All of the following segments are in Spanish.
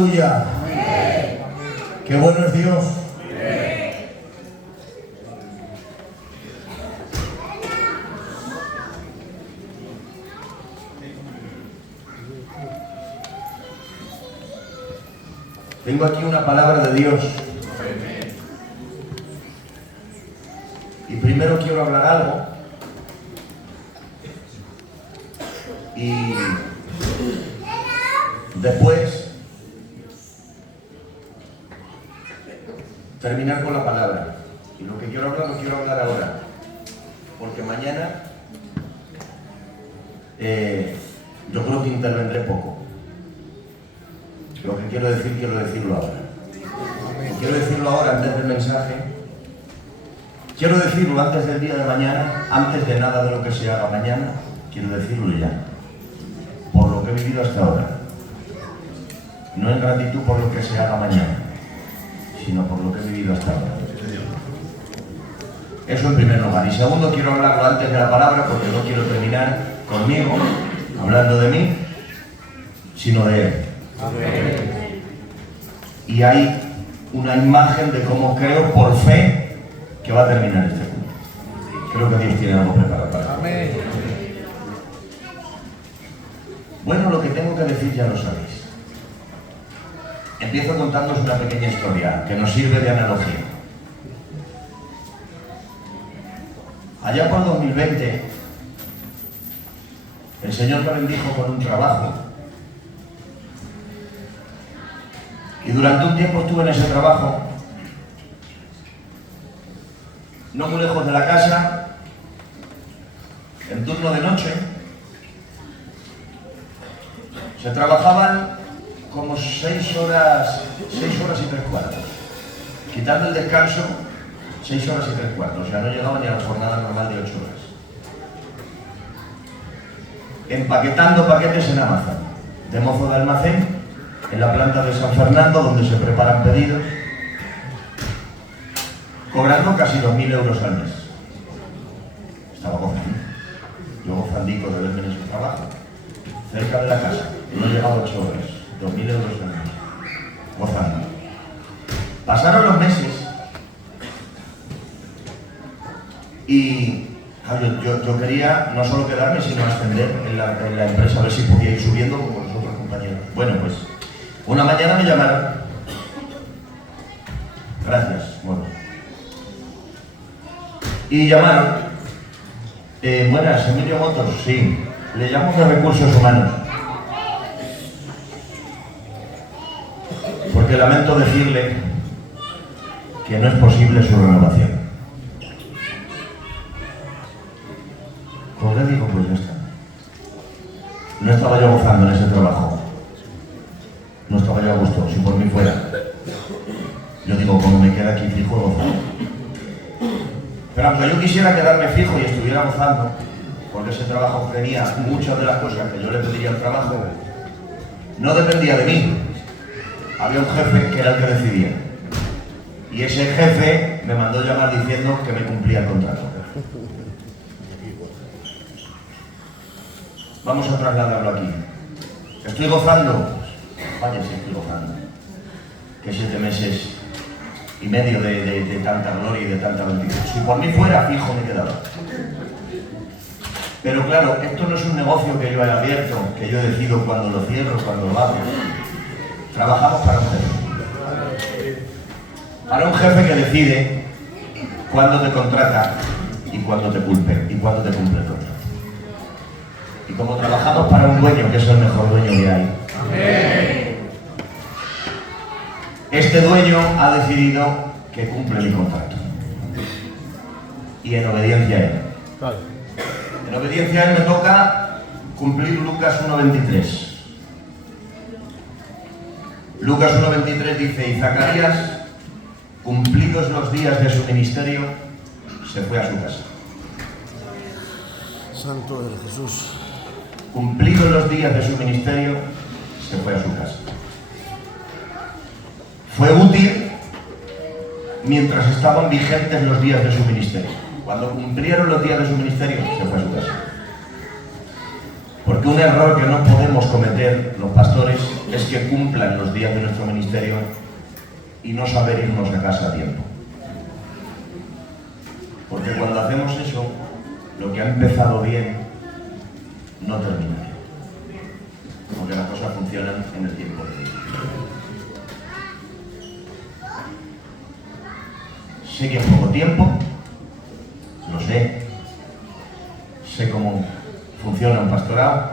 Aleluya. Qué bueno es Dios. Tengo aquí una palabra de Dios. Y primero quiero hablar algo. Y después terminar con la palabra. Y lo que quiero hablar ahora. Porque mañana yo creo que intervendré poco. Lo que quiero decirlo ahora. Quiero decirlo ahora antes del mensaje. Quiero decirlo antes del día de mañana, antes de nada de lo que se haga mañana. Quiero decirlo ya. Por lo que he vivido hasta ahora. No en gratitud por lo que se haga mañana, sino por lo que he vivido hasta ahora. Eso en primer lugar. Y segundo, quiero hablarlo antes de la palabra, porque no quiero terminar conmigo, hablando de mí, sino de Él. Y hay una imagen de cómo creo por fe que va a terminar este culto. Creo que Dios tiene algo preparado para él. Bueno, lo que tengo que decir ya lo sabéis. Empiezo contándoos una pequeña historia que nos sirve de analogía. Allá por 2020, el Señor me bendijo con un trabajo. Y durante un tiempo estuve en ese trabajo, no muy lejos de la casa, en turno de noche. Se trabajaban como 6 horas y 3/4. Quitando el descanso, 6 horas y 3/4. O sea, no llegaba ni a la jornada normal de 8 horas. Empaquetando paquetes en Amazon, de mozo de almacén, en la planta de San Fernando, donde se preparan pedidos, cobrando casi 2.000 euros al mes. Estaba gozando. Yo gozandico de verme en su trabajo, cerca de la casa, no llegaba a 8 horas, 2.000 euros al mes, gozando. Pasaron los meses y yo quería no solo quedarme, sino ascender en la empresa, a ver si podía ir subiendo como los otros compañeros. Bueno, pues una mañana me llamaron. Gracias, bueno. Y llamaron. Buenas, Emilio Motos, sí. Le llamo de Recursos Humanos. Porque lamento decirle que no es posible su renovación. ¿Cómo le digo? Pues ya está. No estaba yo gozando en ese trabajo. No estaba yo a gusto, si por mí fuera. Yo digo, como me queda aquí fijo, gozando. Pero aunque yo quisiera quedarme fijo y estuviera gozando, porque ese trabajo tenía muchas de las cosas que yo le pediría al trabajo, no dependía de mí. Había un jefe que era el que decidía. Y ese jefe me mandó llamar diciendo que me cumplía el contrato. Vamos a trasladarlo aquí. ¿Estoy gozando? Vaya, sí estoy gozando. Que 7 meses y medio de tanta gloria y de tanta bendición. Si por mí fuera, fijo me quedaba. Pero claro, esto no es un negocio que yo haya abierto, que yo decido cuando lo cierro, cuando lo abro. Trabajamos para un jefe. Para un jefe que decide cuándo te contrata y cuándo te cumple el contrato. Y como trabajamos para un dueño, que es el mejor dueño que hay, este dueño ha decidido que cumple mi contrato. Y en obediencia a él. En obediencia a él me toca cumplir Lucas 1:23. Lucas 1:23 dice: y Zacarías, cumplidos los días de su ministerio, se fue a su casa. Santo de Jesús. Cumplidos los días de su ministerio, se fue a su casa. Fue útil mientras estaban vigentes los días de su ministerio. Cuando cumplieron los días de su ministerio, se fue a su casa. Porque un error que no podemos cometer los pastores es que cumplan los días de nuestro ministerio y no saber irnos a casa a tiempo. Porque cuando hacemos eso, lo que ha empezado bien no termina bien. Porque las cosas funcionan en el tiempo de Dios. Sé que en poco tiempo, lo sé cómo funciona un pastorado,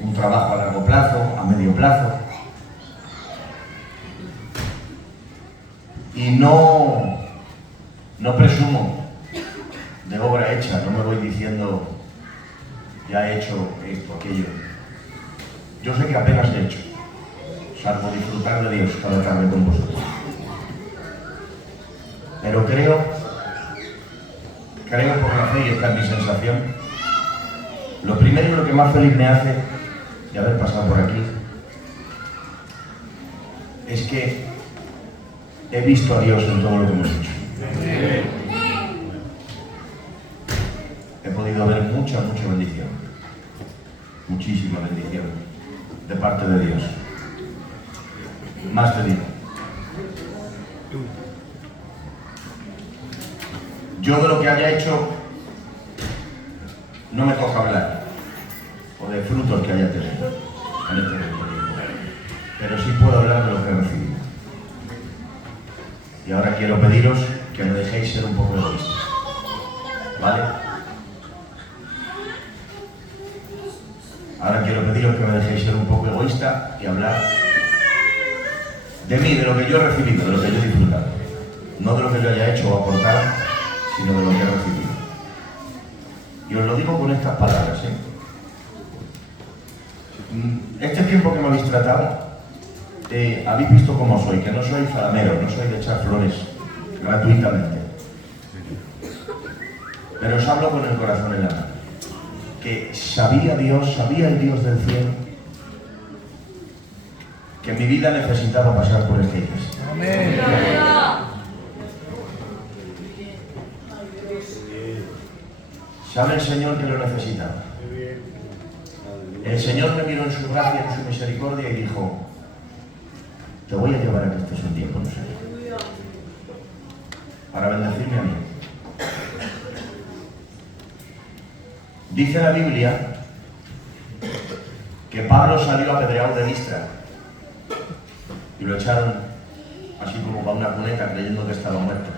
un trabajo a largo plazo, a medio plazo, y no presumo de obra hecha, no me voy diciendo ya he hecho esto, aquello. Yo sé que apenas he hecho, salvo disfrutar de Dios cada tarde con vosotros. Pero creo por la fe, y esta es mi sensación, lo primero y lo que más feliz me hace de haber pasado por aquí es que he visto a Dios en todo lo que hemos hecho. He podido ver mucha bendición, muchísima bendición de parte de Dios. Más te digo, yo de lo que haya hecho no me toca hablar, o de frutos que haya tenido en este tiempo, pero sí puedo hablar de lo que he recibido. Y ahora quiero pediros que me dejéis ser un poco egoístas, ¿vale? Ahora quiero pediros que me dejéis ser un poco egoísta y hablar de mí, de lo que yo he recibido, de lo que yo he disfrutado. No de lo que yo haya hecho o aportado, sino de lo que he recibido. Y os lo digo con estas palabras, ¿eh? Este tiempo que me habéis tratado, habéis visto cómo soy, que no soy zalamero, no soy de echar flores gratuitamente. Pero os hablo con el corazón en la mano. Que sabía el Dios del cielo, que mi vida necesitaba pasar por esta iglesia. Amén. Sabe el Señor que lo necesitaba. El Señor me miró en su gracia, en su misericordia y dijo: te voy a llevar a que estés un tiempo, no sé, para bendecirme a mí. Dice la Biblia que Pablo salió apedreado de Listra y lo echaron así como para una cuneta creyendo que estaba muerto.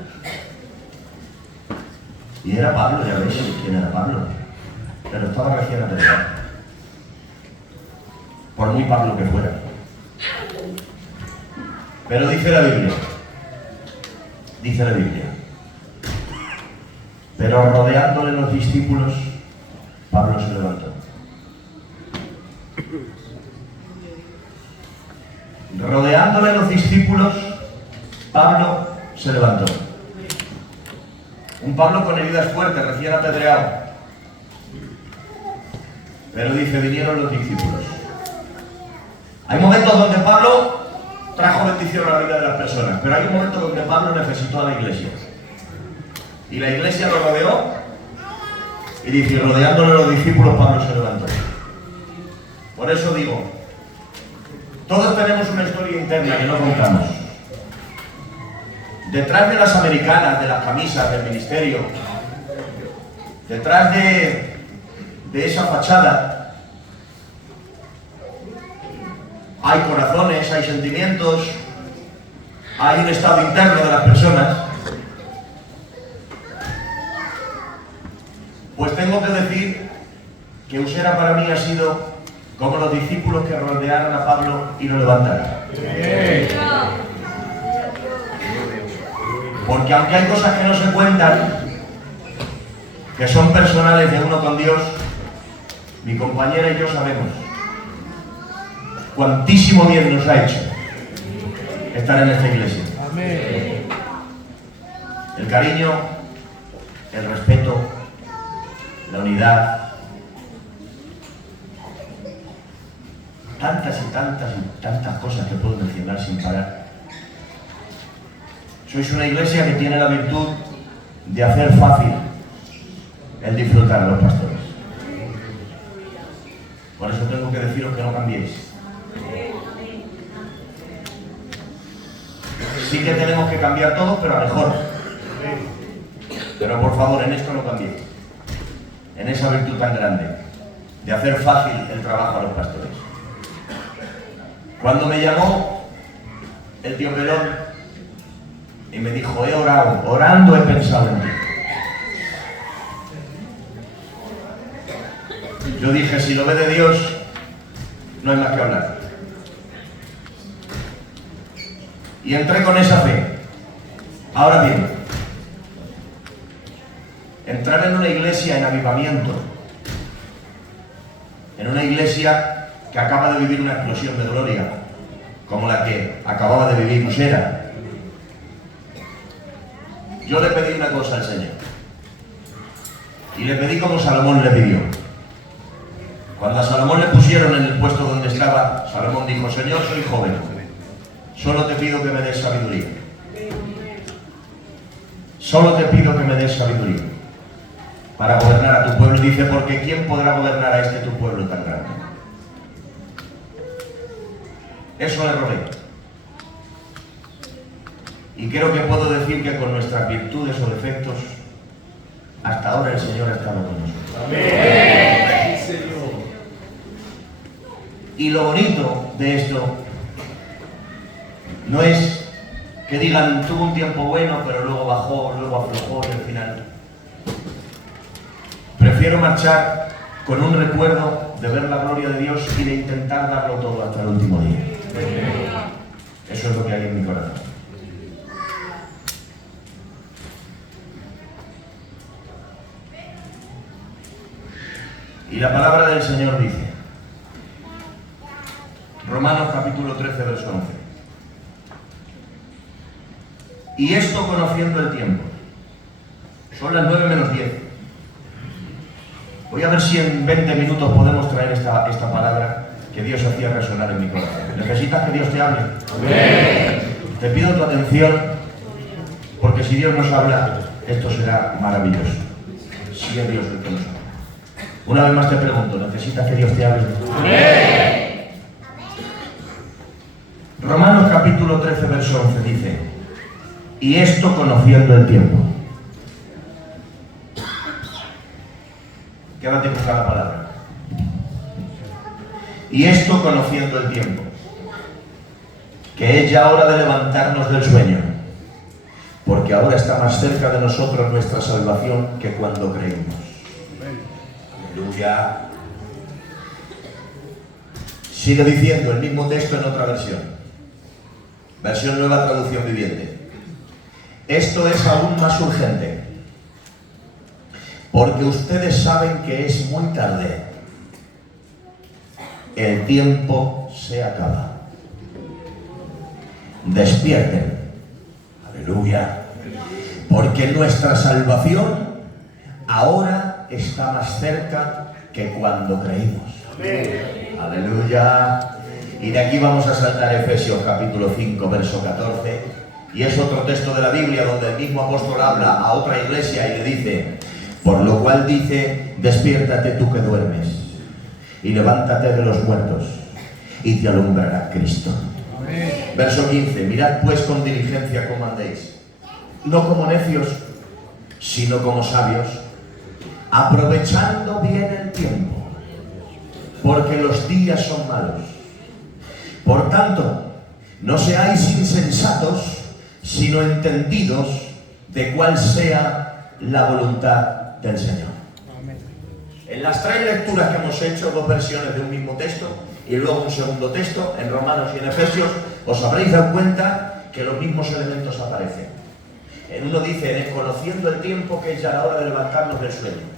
Y era Pablo, ya veis quién era Pablo, pero estaba recién apedreado, por muy Pablo que fuera. Pero dice la Biblia, pero rodeándole los discípulos, Pablo se levantó. Rodeándole los discípulos, Pablo se levantó. Un Pablo con heridas fuertes, recién apedreado. Pero dice, vinieron los discípulos. Hay momentos donde Pablo trajo bendición a la vida de las personas, pero hay un momento donde Pablo necesitó a la iglesia. Y la iglesia lo rodeó, y dice, rodeándole los discípulos, Pablo se levantó. Por eso digo, todos tenemos una historia interna que no contamos. Detrás de las americanas, de las camisas, del ministerio, detrás de esa fachada, hay corazones, hay sentimientos, hay un estado interno de las personas. Pues tengo que decir que Usera para mí ha sido como los discípulos que rodearon a Pablo y lo levantaron. Porque aunque hay cosas que no se cuentan, que son personales de uno con Dios, mi compañera y yo sabemos cuantísimo bien nos ha hecho estar en esta iglesia. Amén. El cariño, el respeto, la unidad, tantas y tantas cosas que puedo mencionar sin parar. Sois una iglesia que tiene la virtud de hacer fácil el disfrutar a los pastores. Por eso tengo que deciros que no cambiéis. Sí que tenemos que cambiar todo, pero a mejor. Pero por favor, en esto no cambiéis. En esa virtud tan grande de hacer fácil el trabajo a los pastores. Cuando me llamó el tío Pelón y me dijo, he orado, orando he pensado en ti. Yo dije, si lo ve de Dios, no hay más que hablar. Y entré con esa fe. Ahora bien, entrar en una iglesia en avivamiento, en una iglesia que acaba de vivir una explosión de gloria, como la que acababa de vivir Usera, yo le pedí una cosa al Señor. Y le pedí como Salomón le pidió. Cuando a Salomón le pusieron en el puesto donde estaba, Salomón dijo, Señor, soy joven, solo te pido que me des sabiduría. Solo te pido que me des sabiduría para gobernar a tu pueblo. Dice, porque ¿quién podrá gobernar a este tu pueblo tan grande? Eso le rogué. Y creo que puedo decir que con nuestras virtudes o defectos, hasta ahora el Señor ha estado con nosotros. Amén. Sí, Señor. Y lo bonito de esto no es que digan, tuvo un tiempo bueno, pero luego bajó, luego aflojó y al final. Prefiero marchar con un recuerdo de ver la gloria de Dios y de intentar darlo todo hasta el último día. Eso es lo que hay en mi corazón. Y la palabra del Señor dice, Romanos capítulo 13, verso 11. Y esto conociendo el tiempo. Son las 9 menos 10. Voy a ver si en 20 minutos podemos traer esta palabra que Dios hacía resonar en mi corazón. ¿Necesitas que Dios te hable? Amén. Te pido tu atención, porque si Dios nos habla, esto será maravilloso. Si es Dios el que nos habla. Una vez más te pregunto, ¿necesitas que Dios te hable? Amén. Romanos capítulo 13, verso 11 dice, y esto conociendo el tiempo. Quédate con cada palabra. Y esto conociendo el tiempo, que es ya hora de levantarnos del sueño, porque ahora está más cerca de nosotros nuestra salvación que cuando creímos. Aleluya. Sigue diciendo el mismo texto en otra versión. Versión Nueva Traducción Viviente. Esto es aún más urgente, porque ustedes saben que es muy tarde. El tiempo se acaba. Despierten. Aleluya. Porque nuestra salvación ahora está más cerca que cuando creímos. Amén. Aleluya. Y de aquí vamos a saltar a Efesios capítulo 5, verso 14. Y es otro texto de la Biblia donde el mismo apóstol habla a otra iglesia y le dice, por lo cual dice, despiértate tú que duermes y levántate de los muertos y te alumbrará Cristo. Amén. Verso 15, mirad pues con diligencia cómo andéis, no como necios, sino como sabios, aprovechando bien el tiempo, porque los días son malos. Por tanto, no seáis insensatos, sino entendidos de cuál sea la voluntad del Señor. Amén. En las 3 lecturas que hemos hecho, 2 versiones de un mismo texto y luego un segundo texto, en Romanos y en Efesios, os habréis dado cuenta que los mismos elementos aparecen. En uno dice, conociendo el tiempo que es ya la hora de levantarnos del sueño.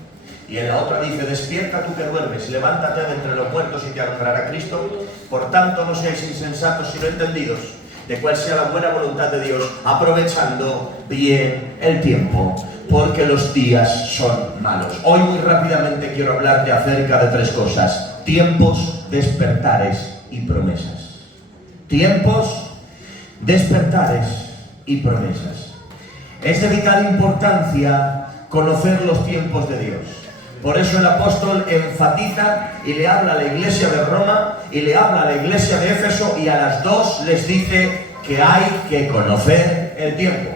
Y en la otra dice, despierta tú que duermes, levántate de entre los muertos y te alumbrará Cristo. Por tanto, no seáis insensatos, sino entendidos de cuál sea la buena voluntad de Dios, aprovechando bien el tiempo, porque los días son malos. Hoy muy rápidamente quiero hablarte acerca de 3 cosas: tiempos, despertares y promesas. Tiempos, despertares y promesas. Es de vital importancia conocer los tiempos de Dios. Por eso el apóstol enfatiza y le habla a la iglesia de Roma y le habla a la iglesia de Éfeso, y a las 2 les dice que hay que conocer el tiempo.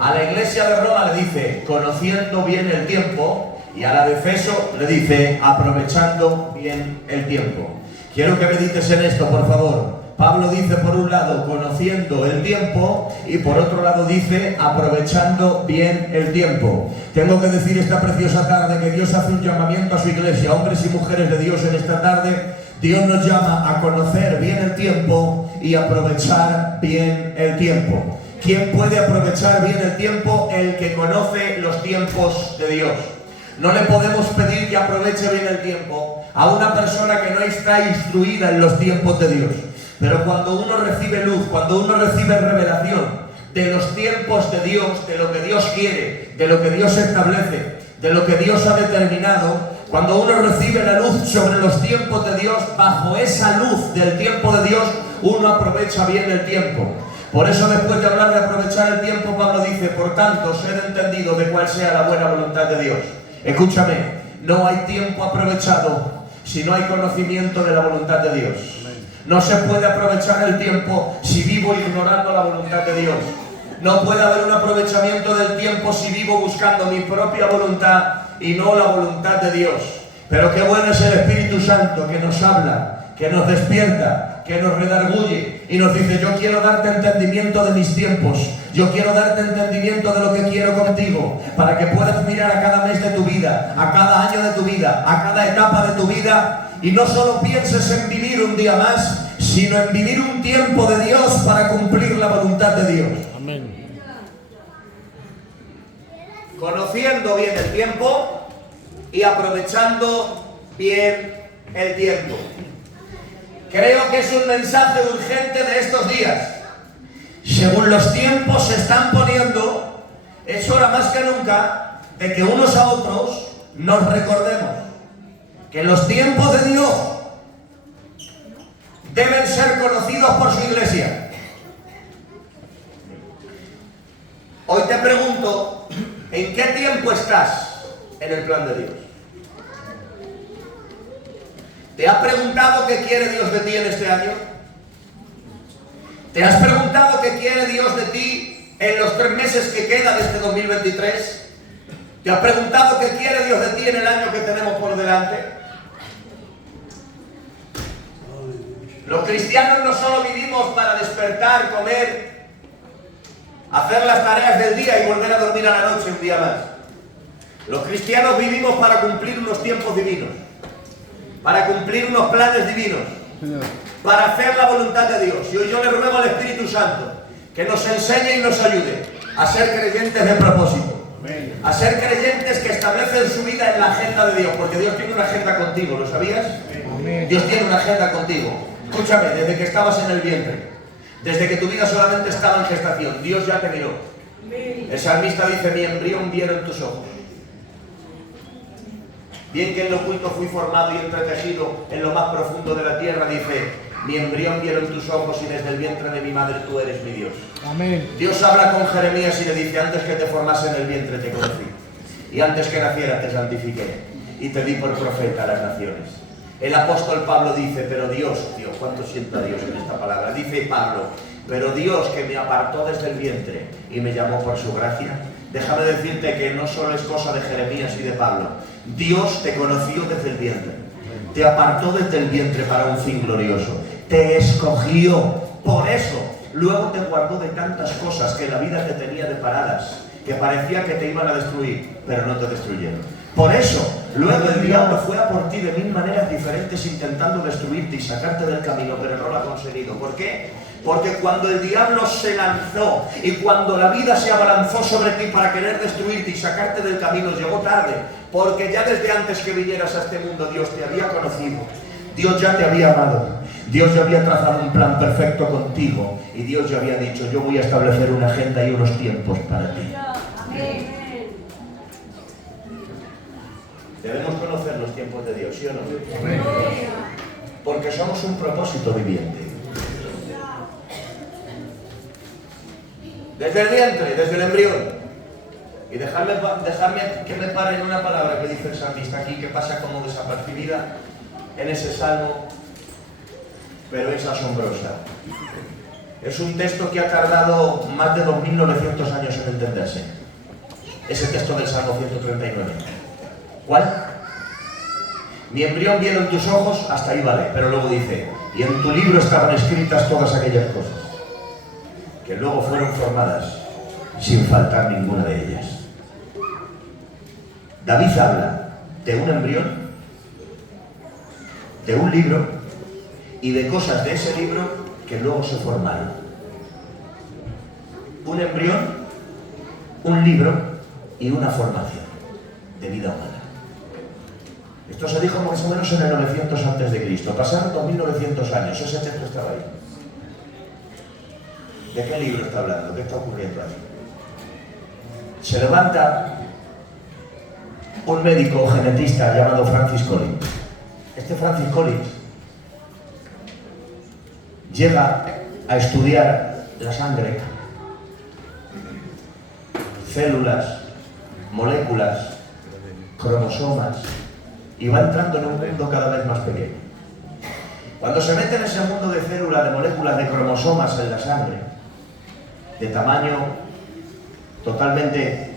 A la iglesia de Roma le dice conociendo bien el tiempo, y a la de Efeso le dice aprovechando bien el tiempo. Quiero que medites en esto, por favor. Pablo dice por un lado conociendo el tiempo y por otro lado dice aprovechando bien el tiempo. Tengo que decir esta preciosa tarde que Dios hace un llamamiento a su iglesia, hombres y mujeres de Dios en esta tarde. Dios nos llama a conocer bien el tiempo y aprovechar bien el tiempo. ¿Quién puede aprovechar bien el tiempo? El que conoce los tiempos de Dios. No le podemos pedir que aproveche bien el tiempo a una persona que no está instruida en los tiempos de Dios. Pero cuando uno recibe luz, cuando uno recibe revelación de los tiempos de Dios, de lo que Dios quiere, de lo que Dios establece, de lo que Dios ha determinado, cuando uno recibe la luz sobre los tiempos de Dios, bajo esa luz del tiempo de Dios, uno aprovecha bien el tiempo. Por eso después de hablar de aprovechar el tiempo, Pablo dice, por tanto, sed entendido de cuál sea la buena voluntad de Dios. Escúchame, no hay tiempo aprovechado si no hay conocimiento de la voluntad de Dios. No se puede aprovechar el tiempo si vivo ignorando la voluntad de Dios. No puede haber un aprovechamiento del tiempo si vivo buscando mi propia voluntad y no la voluntad de Dios. Pero qué bueno es el Espíritu Santo que nos habla, que nos despierta, que nos redarguye y nos dice, yo quiero darte entendimiento de mis tiempos, yo quiero darte entendimiento de lo que quiero contigo, para que puedas mirar a cada mes de tu vida, a cada año de tu vida, a cada etapa de tu vida, y no solo pienses en vivir un día más, sino en vivir un tiempo de Dios para cumplir la voluntad de Dios. Amén. Conociendo bien el tiempo y aprovechando bien el tiempo. Creo que es un mensaje urgente de estos días. Según los tiempos se están poniendo, es hora más que nunca de que unos a otros nos recordemos que los tiempos de Dios deben ser conocidos por su iglesia. Hoy te pregunto, ¿en qué tiempo estás en el plan de Dios? ¿Te has preguntado qué quiere Dios de ti en este año? ¿Te has preguntado qué quiere Dios de ti en los 3 meses que queda de este 2023? ¿Te has preguntado qué quiere Dios de ti en el año que tenemos por delante? Los cristianos no solo vivimos para despertar, comer, hacer las tareas del día y volver a dormir a la noche un día más. Los cristianos vivimos para cumplir unos tiempos divinos, para cumplir unos planes divinos, para hacer la voluntad de Dios. Y hoy yo le ruego al Espíritu Santo que nos enseñe y nos ayude a ser creyentes de propósito, a ser creyentes que establecen su vida en la agenda de Dios, porque Dios tiene una agenda contigo, ¿lo sabías? Dios tiene una agenda contigo. Escúchame, desde que estabas en el vientre, desde que tu vida solamente estaba en gestación, Dios ya te miró. El salmista dice, mi embrión vieron tus ojos. Bien que en lo oculto fui formado y entretejido en lo más profundo de la tierra, dice, mi embrión vieron tus ojos y desde el vientre de mi madre tú eres mi Dios. Amén. Dios habla con Jeremías y le dice, antes que te formase en el vientre te conocí, y antes que naciera te santifiqué, y te di por profeta a las naciones. El apóstol Pablo dice, pero Dios, ¿cuánto siento a Dios en esta palabra? Dice Pablo, pero Dios que me apartó desde el vientre y me llamó por su gracia. Déjame decirte que no solo es cosa de Jeremías y de Pablo. Dios te conoció desde el vientre, te apartó desde el vientre para un fin glorioso, te escogió, por eso luego te guardó de tantas cosas que la vida te tenía deparadas, que parecía que te iban a destruir, pero no te destruyeron. Por eso, luego el diablo fue a por ti de 1000 maneras diferentes intentando destruirte y sacarte del camino, pero no lo ha conseguido. ¿Por qué? Porque cuando el diablo se lanzó y cuando la vida se abalanzó sobre ti para querer destruirte y sacarte del camino, llegó tarde, porque ya desde antes que vinieras a este mundo Dios te había conocido, Dios ya te había amado, Dios ya había trazado un plan perfecto contigo y Dios ya había dicho, yo voy a establecer una agenda y unos tiempos para ti. Debemos conocer los tiempos de Dios, ¿sí o no? Porque somos un propósito viviente. Desde el vientre, desde el embrión. Y dejarme que me pare en una palabra que dice el salmista aquí, que pasa como desapercibida en ese salmo, pero es asombrosa. Es un texto que ha tardado más de 2.900 años en entenderse. Ese texto del Salmo 139. ¿Cuál? Mi embrión vieron tus ojos, hasta ahí vale, pero luego dice, y en tu libro estaban escritas todas aquellas cosas, que luego fueron formadas, sin faltar ninguna de ellas. David habla de un embrión, de un libro, y de cosas de ese libro que luego se formaron. Un embrión, un libro y una formación de vida humana. Esto se dijo más o menos en el 900 a.C. Pasaron 2.900 años, ese texto estaba ahí. ¿De qué libro está hablando? ¿Qué está ocurriendo ahí? Se levanta un médico genetista llamado Francis Collins. Este Francis Collins llega a estudiar la sangre, células, moléculas, cromosomas, y va entrando en un mundo cada vez más pequeño. Cuando se mete en ese mundo de células, de moléculas, de cromosomas en la sangre, de tamaño totalmente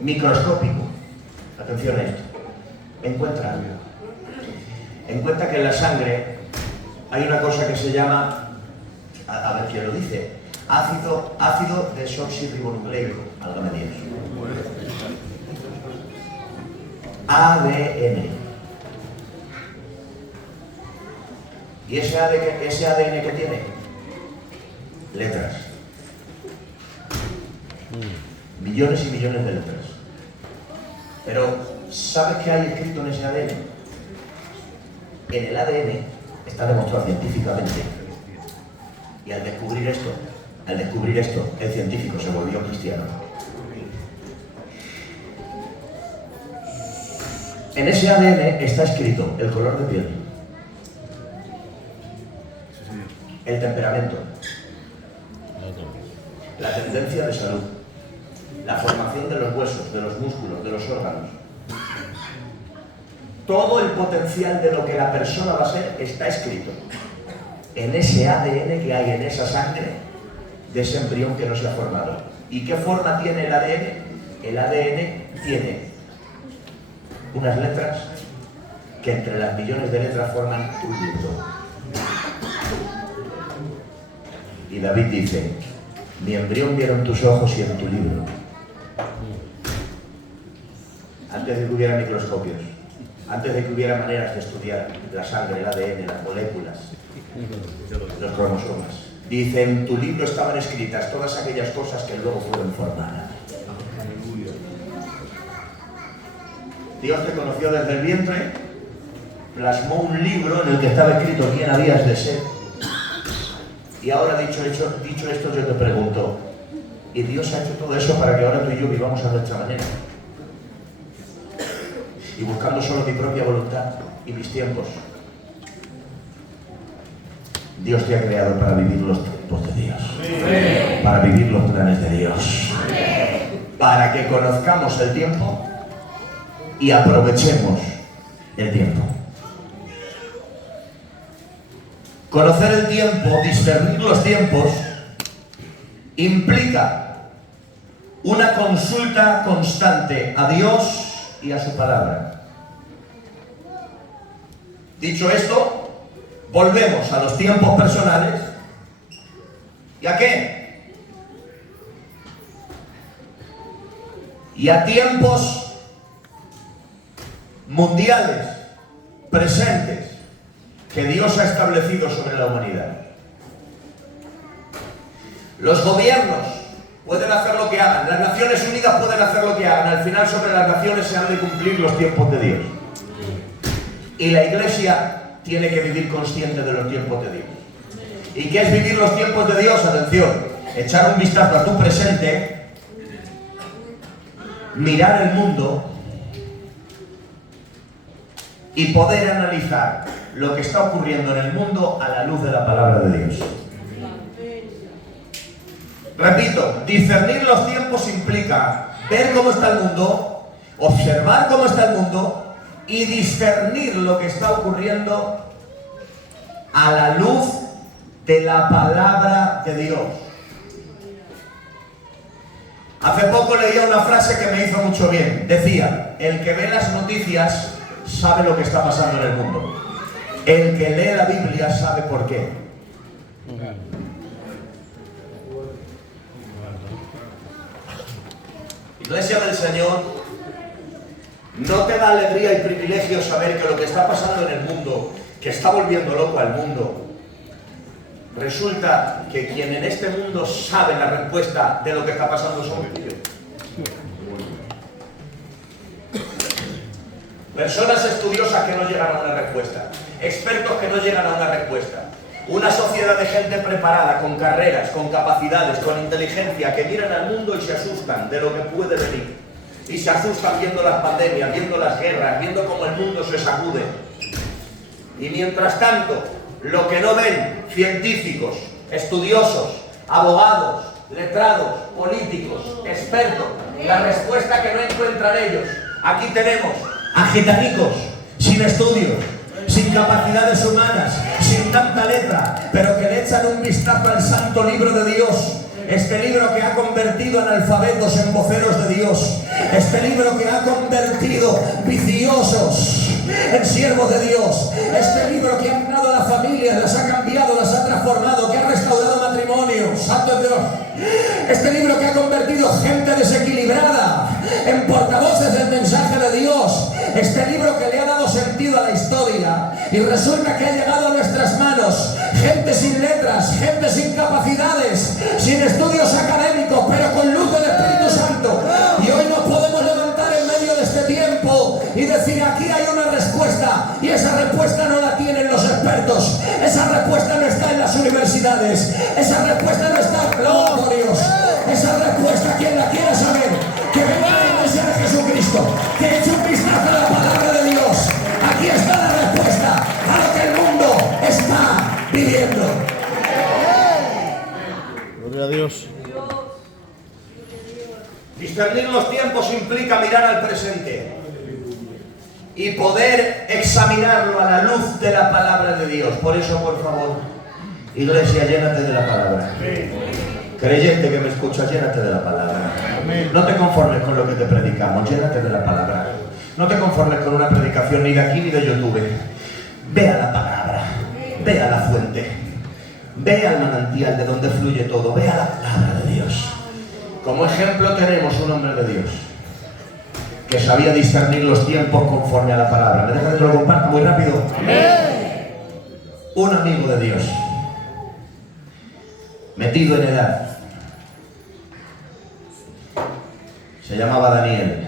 microscópico, atención a esto, encuentra que en la sangre hay una cosa que se llama, a ver quién lo dice, ácido desoxirribonucleico, válgame Dios. ADN. ¿Y ese ADN qué tiene? Letras. Millones y millones de letras. Pero, ¿sabes qué hay escrito en ese ADN? En el ADN está demostrado científicamente. Y al descubrir esto, el científico se volvió cristiano. En ese ADN está escrito el color de piel, el temperamento, la tendencia de salud, la formación de los huesos, de los músculos, de los órganos. Todo el potencial de lo que la persona va a ser está escrito en ese ADN que hay en esa sangre de ese embrión que no se ha formado. ¿Y qué forma tiene el ADN? El ADN tiene unas letras que entre las millones de letras forman un libro. Y David dice, mi embrión vieron tus ojos y en tu libro. Antes de que hubiera microscopios, antes de que hubiera maneras de estudiar la sangre, el ADN, las moléculas, los cromosomas, dice, en tu libro estaban escritas todas aquellas cosas que luego fueron formadas. Dios te conoció desde el vientre, plasmó un libro en el que estaba escrito quién habías de ser. Y ahora, dicho esto, yo te pregunto, ¿y Dios ha hecho todo eso para que ahora tú y yo vivamos a nuestra manera? Y buscando solo mi propia voluntad y mis tiempos. Dios te ha creado para vivir los tiempos de Dios. Sí. Para vivir los planes de Dios. Sí. Para que conozcamos el tiempo y aprovechemos el tiempo. Conocer el tiempo, discernir los tiempos, implica una consulta constante a Dios y a su palabra. Dicho esto, volvemos a los tiempos personales. ¿Y a qué? Y a tiempos mundiales, presentes, que Dios ha establecido sobre la humanidad. Los gobiernos pueden hacer lo que hagan, las Naciones Unidas pueden hacer lo que hagan, al final sobre las naciones se han de cumplir los tiempos de Dios. Y la Iglesia tiene que vivir consciente de los tiempos de Dios. ¿Y qué es vivir los tiempos de Dios? Atención, echar un vistazo a tu presente, mirar el mundo y poder analizar lo que está ocurriendo en el mundo a la luz de la palabra de Dios. Repito, discernir los tiempos implica ver cómo está el mundo, observar cómo está el mundo y discernir lo que está ocurriendo a la luz de la palabra de Dios. Hace poco leía una frase que me hizo mucho bien. Decía: el que ve las noticias sabe lo que está pasando en el mundo. El que lee la Biblia sabe por qué. Iglesia del Señor, ¿no te da alegría y privilegio saber que lo que está pasando en el mundo, que está volviendo loco al mundo, resulta que quien en este mundo sabe la respuesta de lo que está pasando somos ellos? Personas estudiosas que no llegan a una respuesta, expertos que no llegan a una respuesta, una sociedad de gente preparada, con carreras, con capacidades, con inteligencia, que miran al mundo y se asustan de lo que puede venir. Y se asustan viendo las pandemias, viendo las guerras, viendo cómo el mundo se sacude. Y mientras tanto, lo que no ven científicos, estudiosos, abogados, letrados, políticos, expertos, la respuesta que no encuentran ellos. Aquí tenemos a gitanicos sin estudios, sin capacidades humanas, sin tanta letra, pero que le echan un vistazo al santo libro de Dios. Este libro que ha convertido analfabetos en voceros de Dios. Este libro que ha convertido viciosos en siervos de Dios. Este libro que ha creado a las familias, las ha cambiado, las ha transformado, que ha restaurado matrimonios. ¡Santo Dios! Este libro que ha convertido gente desequilibrada en portavoces del mensaje de Dios. Este libro que le ha dado sentido a la historia. Y resulta que ha llegado a nuestras manos gente sin letras, gente sin capacidades, sin estudios académicos, pero con luz del Espíritu Santo. Y hoy nos podemos levantar en medio de este tiempo y decir: aquí hay una respuesta, y esa respuesta no la tienen los expertos, esa respuesta no está en las universidades, esa respuesta no está en Dios, esa respuesta, quien la quiera saber, que venga a la iglesia de Jesucristo, que eche un vistazo a la palabra de Dios. Aquí está la respuesta a lo que el mundo está viviendo. Gloria a Dios. Discernir los tiempos implica mirar al presente y poder examinarlo a la luz de la palabra de Dios. Por eso, por favor, iglesia, llénate de la palabra. Creyente que me escuchas, llénate de la palabra. No te conformes con lo que te predicamos, llénate de la palabra. No te conformes con una predicación ni de aquí ni de YouTube. Ve a la palabra, ve a la fuente, ve al manantial de donde fluye todo, ve a la palabra de Dios. Como ejemplo tenemos un hombre de Dios que sabía discernir los tiempos conforme a la palabra. ¿Me dejas que te lo comparta muy rápido? Amén. Un amigo de Dios, metido en edad, se llamaba Daniel.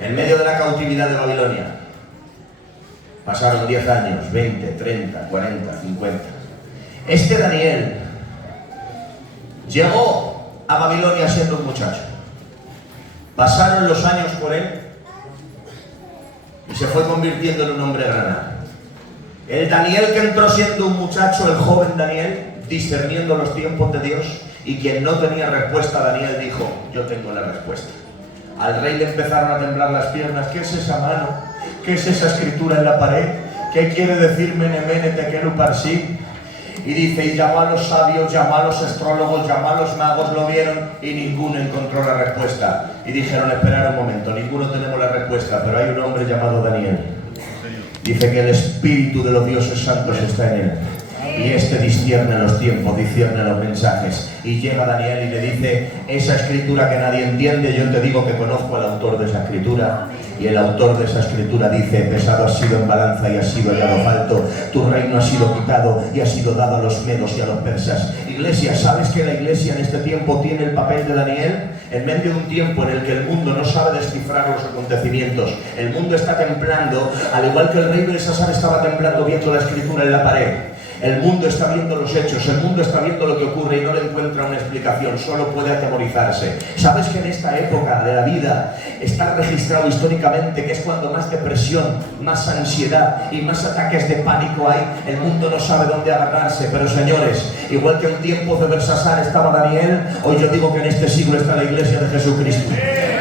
En medio de la cautividad de Babilonia pasaron 10 años, 20, 30, 40, 50. Este Daniel llegó a Babilonia siendo un muchacho. Pasaron los años por él y se fue convirtiendo en un hombre granado. El Daniel que entró siendo un muchacho, el joven Daniel, discerniendo los tiempos de Dios, y quien no tenía respuesta, Daniel dijo: yo tengo la respuesta. Al rey le empezaron a temblar las piernas. ¿Qué es esa mano? ¿Qué es esa escritura en la pared? ¿Qué quiere decir Menemene Tekel Uparsin? Y dice: y llamó a los sabios, llamó a los astrólogos, llamó a los magos, lo vieron y ninguno encontró la respuesta. Y dijeron: esperad un momento, ninguno tenemos la respuesta, pero hay un hombre llamado Daniel. Dice que el espíritu de los dioses santos está en él. Y este discierne los tiempos, discierne los mensajes. Y llega Daniel y le dice: esa escritura que nadie entiende, yo te digo que conozco al autor de esa escritura. Y el autor de esa escritura dice: pesado has sido en balanza y has sido hallado falto. Tu reino ha sido quitado y ha sido dado a los medos y a los persas. Iglesia, ¿sabes que la iglesia en este tiempo tiene el papel de Daniel? En medio de un tiempo en el que el mundo no sabe descifrar los acontecimientos, el mundo está temblando, al igual que el rey Belsasar estaba temblando viendo la escritura en la pared. El mundo está viendo los hechos, el mundo está viendo lo que ocurre y no le encuentra una explicación, solo puede atemorizarse. ¿Sabes que en esta época de la vida está registrado históricamente que es cuando más depresión, más ansiedad y más ataques de pánico hay? El mundo no sabe dónde agarrarse, pero señores, igual que en tiempos de Belsasar estaba Daniel, hoy yo digo que en este siglo está la iglesia de Jesucristo.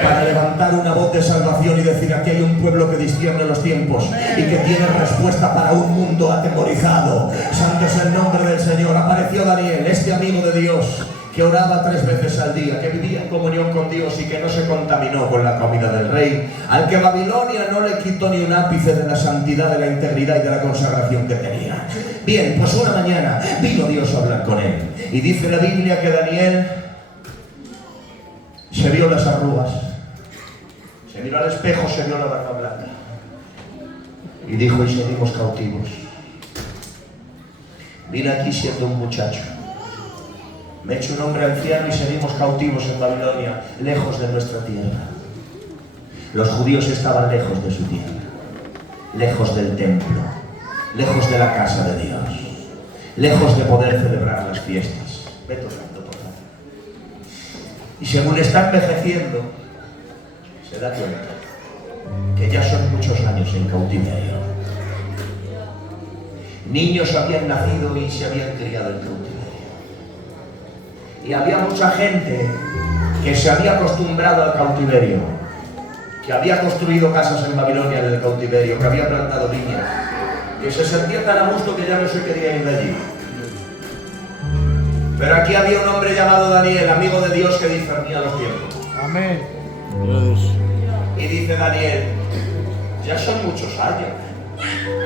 para levantar una voz de salvación y decir: aquí hay un pueblo que discierne los tiempos y que tiene respuesta para un mundo atemorizado. Santo es el nombre del Señor. Apareció Daniel, este amigo de Dios, que oraba 3 veces al día, que vivía en comunión con Dios y que no se contaminó con la comida del rey, al que Babilonia no le quitó ni un ápice de la santidad, de la integridad y de la consagración que tenía. Bien, pues una mañana vino Dios a hablar con él, y dice la Biblia que Daniel se vio las arrugas, se miró al espejo, se vio la barba blanca y dijo: y seguimos cautivos. Vine aquí siendo un muchacho, me he hecho un hombre anciano y seguimos cautivos en Babilonia, lejos de nuestra tierra. Los judíos estaban lejos de su tierra, lejos del templo, lejos de la casa de Dios, lejos de poder celebrar las fiestas. Ve tocando, tocando. Y según está envejeciendo, se da cuenta que ya son muchos años en cautiverio. Niños habían nacido y se habían criado en cautiverio. Y había mucha gente que se había acostumbrado al cautiverio, que había construido casas en Babilonia en el cautiverio, que había plantado viñas, que se sentía tan a gusto que ya no se quería ir de allí. Pero aquí había un hombre llamado Daniel, amigo de Dios, que discernía los tiempos. Amén. Y dice Daniel: ya son muchos años,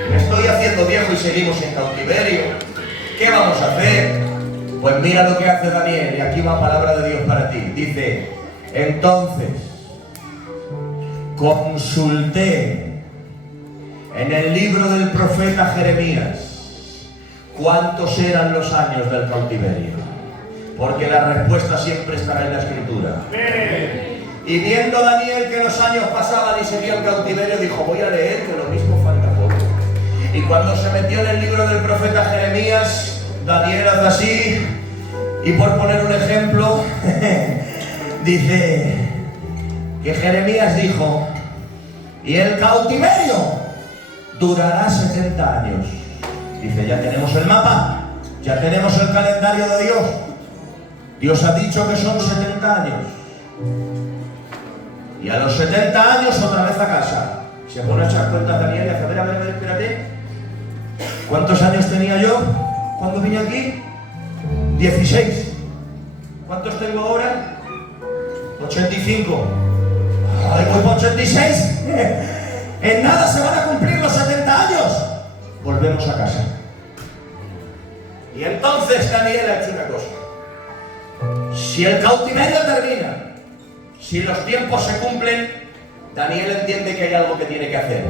me estoy haciendo viejo y seguimos en cautiverio. ¿Qué vamos a hacer? Pues mira lo que hace Daniel, y aquí va palabra de Dios para ti. Dice: entonces consulté en el libro del profeta Jeremías cuántos eran los años del cautiverio, porque la respuesta siempre estará en la Escritura. Y viendo Daniel que los años pasaban y seguía el cautiverio, dijo: voy a leer, que lo mismo falta poco. Y cuando se metió en el libro del profeta Jeremías, Daniel hace así, y por poner un ejemplo, dice que Jeremías dijo: y el cautiverio durará 70 años. Dice: ya tenemos el mapa, ya tenemos el calendario de Dios. Dios ha dicho que son 70 años. Y a los 70 años otra vez a casa. Se pone a echar cuentas Daniel y hace: a ver, espérate. ¿Cuántos años tenía yo cuando vine aquí? 16. ¿Cuántos tengo ahora? 85. ¡Ay, voy por 86! En nada se van a cumplir los 70 años. Volvemos a casa. Y entonces Daniel ha hecho una cosa. Si el cautiverio termina, si los tiempos se cumplen, Daniel entiende que hay algo que tiene que hacer.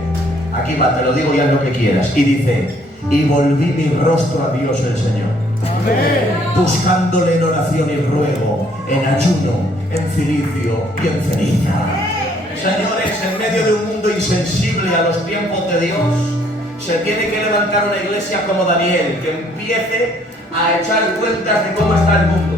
Aquí va, te lo digo y haz lo que quieras. Y dice: y volví mi rostro a Dios el Señor, buscándole en oración y ruego, en ayuno, en cilicio y en ceniza. Señores, en medio de un mundo insensible a los tiempos de Dios, se tiene que levantar una iglesia como Daniel, que empiece a echar cuentas de cómo está el mundo.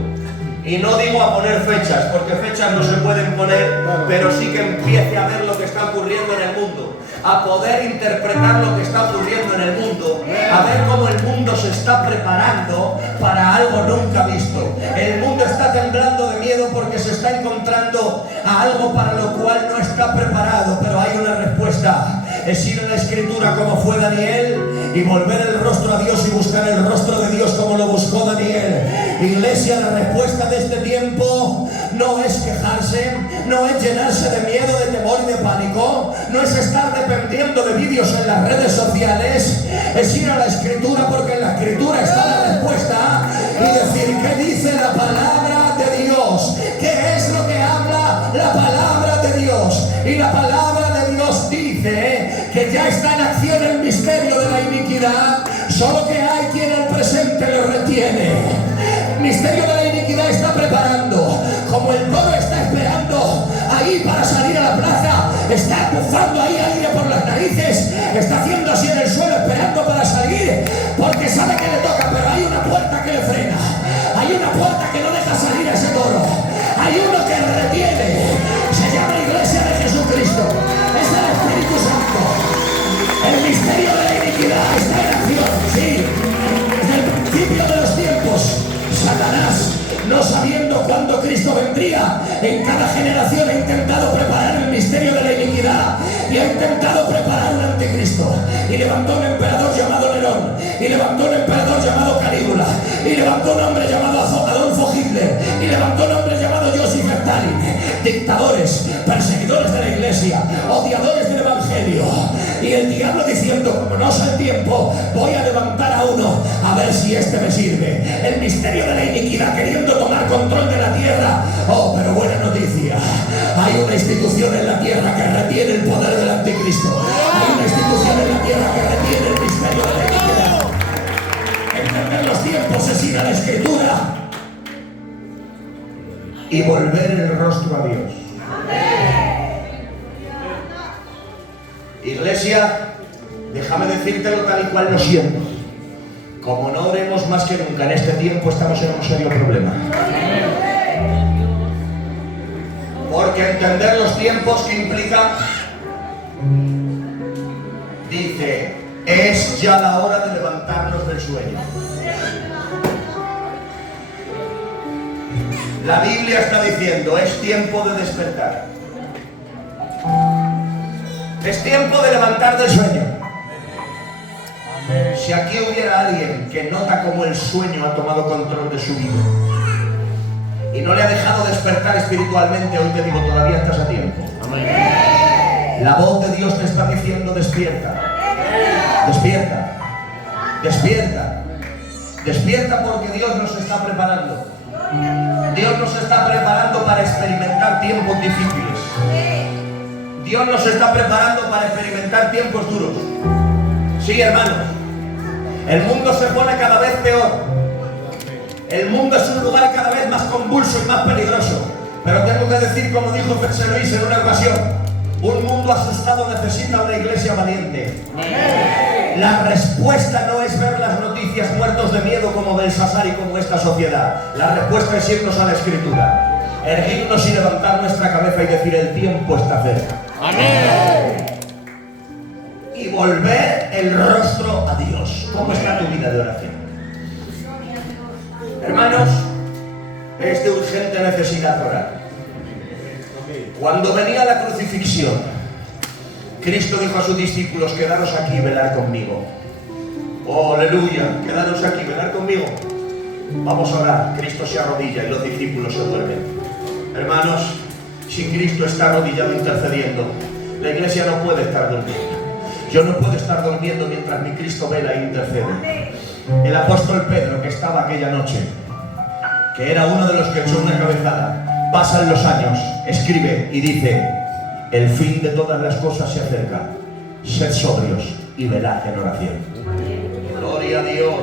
Y no digo a poner fechas, porque fechas no se pueden poner, pero sí que empiece a ver lo que está ocurriendo en el mundo, a poder interpretar lo que está ocurriendo en el mundo, a ver cómo el mundo se está preparando para algo nunca visto. El mundo está temblando de miedo porque se está encontrando a algo para lo cual no está preparado, pero hay una respuesta. Es ir a la Escritura como fue Daniel y volver el rostro a Dios y buscar el rostro de Dios como lo buscó Daniel. Iglesia, la respuesta de este tiempo no es quejarse, no es llenarse de miedo, de temor y de pánico, no es estar dependiendo de vídeos en las redes sociales, es ir a la Escritura, porque en la Escritura está la respuesta, y decir: ¿qué dice la palabra de Dios? ¿Qué es lo que habla la palabra de Dios? Y la palabra de Dios dice que ya está en acción el misterio de la iniquidad, solo que hay quien al presente lo retiene. El misterio de la iniquidad está preparando, como el toro está esperando ahí para salir a la plaza, está empujando ahí aire por las narices, está haciendo así en el suelo esperando para salir, porque sabe que le toca, pero hay una puerta que le frena, hay una puerta que no deja salir a ese toro, hay uno que le retiene, se llama Iglesia de Jesucristo, es el Espíritu Santo. El misterio de la iniquidad está en acción, sí, desde el principio de los tiempos. Satanás, no sabiendo cuándo Cristo anticristo vendría, en cada generación ha intentado preparar el misterio de la iniquidad y ha intentado preparar un anticristo, y levantó un emperador llamado Nerón, y levantó un emperador llamado Calígula, y levantó un hombre llamado Adolfo Hitler, y levantó un hombre llamado Joseph Stalin, dictadores, perseguidores de la iglesia, odiadores del evangelio, y el diablo diciendo: como no sé el tiempo, voy a levantar a uno a ver si este me sirve. El misterio de la iniquidad queriendo tomar control de la tierra. Oh, pero buena noticia, hay una institución en la tierra que retiene el poder del anticristo. Hay una institución en la tierra que retiene el misterio de la iniquidad. Entender los tiempos es ir a la escritura y volver el rostro a Dios. Iglesia, déjame decírtelo tal y cual lo siento. Como no oremos más que nunca en este tiempo, estamos en un serio problema. Porque entender los tiempos que implica, dice, es ya la hora de levantarnos del sueño. La Biblia está diciendo, es tiempo de despertar. Es tiempo de levantar del sueño. Si aquí hubiera alguien que nota cómo el sueño ha tomado control de su vida y no le ha dejado despertar espiritualmente, hoy te digo, todavía estás a tiempo. La voz de Dios te está diciendo: despierta, despierta, despierta, despierta, porque Dios nos está preparando. Dios nos está preparando para experimentar tiempos difíciles. Dios nos está preparando para experimentar tiempos duros. Sí, hermanos, el mundo se pone cada vez peor. El mundo es un lugar cada vez más convulso y más peligroso. Pero tengo que decir, como dijo C.S. Lewis en una ocasión, un mundo asustado necesita una iglesia valiente. La respuesta no es ver las noticias muertos de miedo como Belsasar y como esta sociedad. La respuesta es irnos a la Escritura, erguirnos y levantar nuestra cabeza y decir: el tiempo está cerca. Amén. Y volver el rostro a Dios. ¿Cómo está tu vida de oración? Hermanos, es de urgente necesidad orar. Cuando venía la crucifixión, Cristo dijo a sus discípulos: quedaros aquí y velad conmigo. Oh, aleluya, quedaros aquí, velad conmigo. Vamos a orar. Cristo se arrodilla y los discípulos se duermen. Hermanos, si Cristo está arrodillado intercediendo, la iglesia no puede estar durmiendo. Yo no puedo estar durmiendo mientras mi Cristo vela e intercede. El apóstol Pedro, que estaba aquella noche, que era uno de los que echó una cabezada, pasan los años, escribe y dice: el fin de todas las cosas se acerca. Sed sobrios y velad en oración. Gloria a Dios.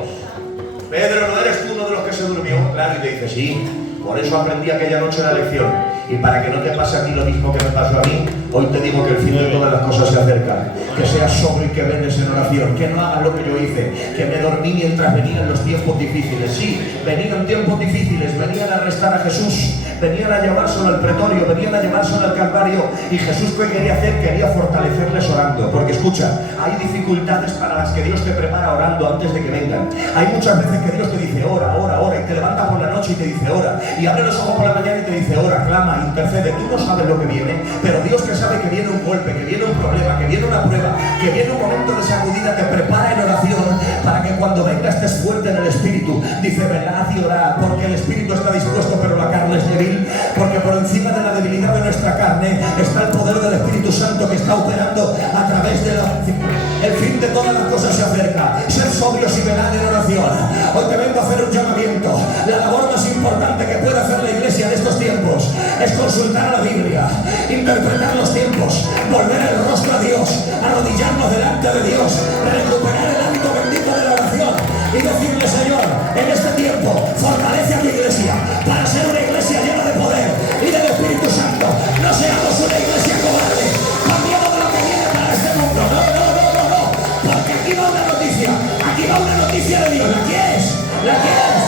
Pedro, ¿no eres tú uno de los que se durmió? Claro, y te dice: sí, por eso aprendí aquella noche la lección. Y para que no te pase a ti lo mismo que me pasó a mí, hoy te digo que el fin de todas las cosas se acerca. Que seas sobrio y que veles en oración. Que no hagas lo que yo hice, que me dormí mientras venían los tiempos difíciles. Sí, venían tiempos difíciles, venían a arrestar a Jesús, venían a llevárselo al pretorio, venían a llevárselo al Calvario. Y Jesús, ¿qué quería hacer? Quería fortalecerles orando. Porque escucha, hay dificultades para las que Dios te prepara orando antes de que vengan. Hay muchas veces que Dios te dice: ora, ora, ora, y te levanta por la noche y te dice: ora, y abre los ojos por la mañana y te dice: ora, clama, intercede. Tú no sabes lo que viene, pero Dios, que sabe que viene un golpe, que viene un problema, que viene una prueba, que viene un momento de sacudida, te prepara en oración para que cuando venga estés fuerte en el espíritu. Dice: velad y orad, porque el espíritu está dispuesto pero la carne es débil. Porque por encima de la debilidad de nuestra carne está el poder del Espíritu Santo, que está operando a través de la oración. El fin de todas las cosas se acerca. Ser sobrios y velad en oración. Hoy te vengo a hacer un llamamiento. La labor más importante que puede hacer la iglesia en estos tiempos es consultar a la Biblia, interpretar los tiempos, volver el rostro a Dios, arrodillarnos delante de Dios, recuperar el hábito bendito de la oración y decirle: Señor, en este tiempo fortalece a tu iglesia para ser una iglesia llena de poder y del Espíritu Santo. No seamos una iglesia cobarde, con miedo de lo que viene para este mundo. No, no, no, no, no. Porque aquí va una noticia de Dios. ¿La quieres? ¿La quieres?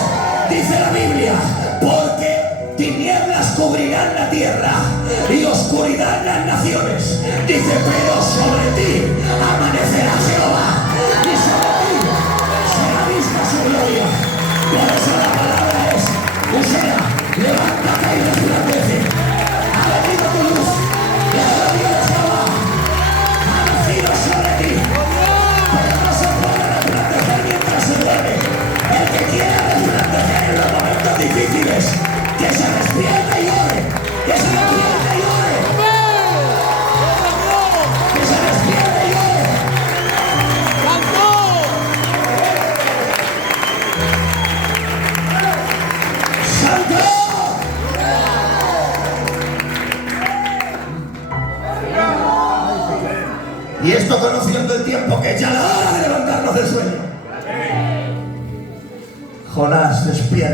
Dice la Biblia: porque tinieblas cubrirán la tierra y oscuridad las naciones. Dice: pero sobre ti amanecerá Jehová y sobre ti será vista su gloria. Por eso la palabra es: Usera, levántate y respira.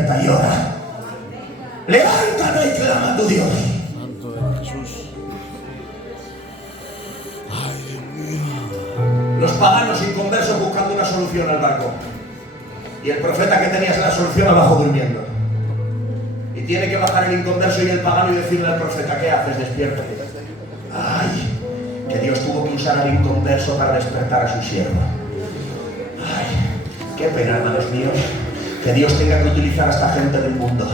despierta y ora. Levántate y clama a tu Dios. Santo de Jesús. Ay, Dios mío. Los paganos inconversos buscando una solución al barco. Y el profeta que tenía la solución abajo durmiendo. Y tiene que bajar el inconverso y el pagano y decirle al profeta: ¿qué haces? Despiértate. Ay, que Dios tuvo que usar al inconverso para despertar a su siervo. Ay, qué pena, hermanos míos, que Dios tenga que utilizar a esta gente del mundo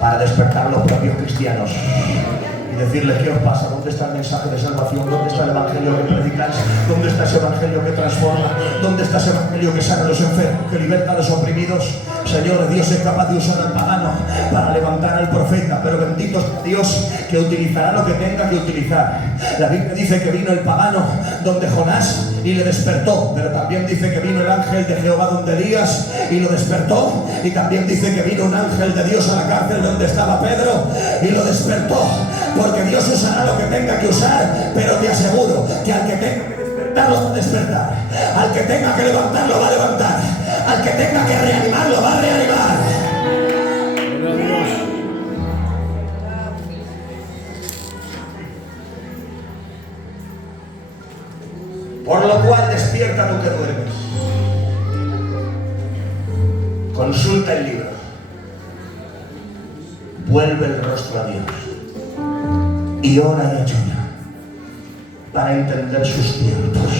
para despertar a los propios cristianos y decirles: ¿qué os pasa? ¿Dónde está el mensaje de salvación? ¿Dónde está el evangelio que predicáis? ¿Dónde está ese evangelio que transforma? ¿Dónde está ese evangelio que sana a los enfermos, que liberta a los oprimidos? Señor, Dios es capaz de usar al pagano para levantar al profeta, pero bendito sea Dios que utilizará lo que tenga que utilizar. La Biblia dice que vino el pagano donde Jonás y le despertó, pero también dice que vino el ángel de Jehová donde Elías y lo despertó, y también dice que vino un ángel de Dios a la cárcel donde estaba Pedro y lo despertó, porque Dios usará lo que tenga que usar, pero te aseguro que al que tenga que despertar lo va a despertar, al que tenga que levantar lo va a levantar, al que tenga que reanimar lo va a reanimar. Gloria a Dios. Por lo cual despierta tú que duermes. Consulta el libro. Vuelve el rostro a Dios. Y ora y ayuna para entender sus tiempos.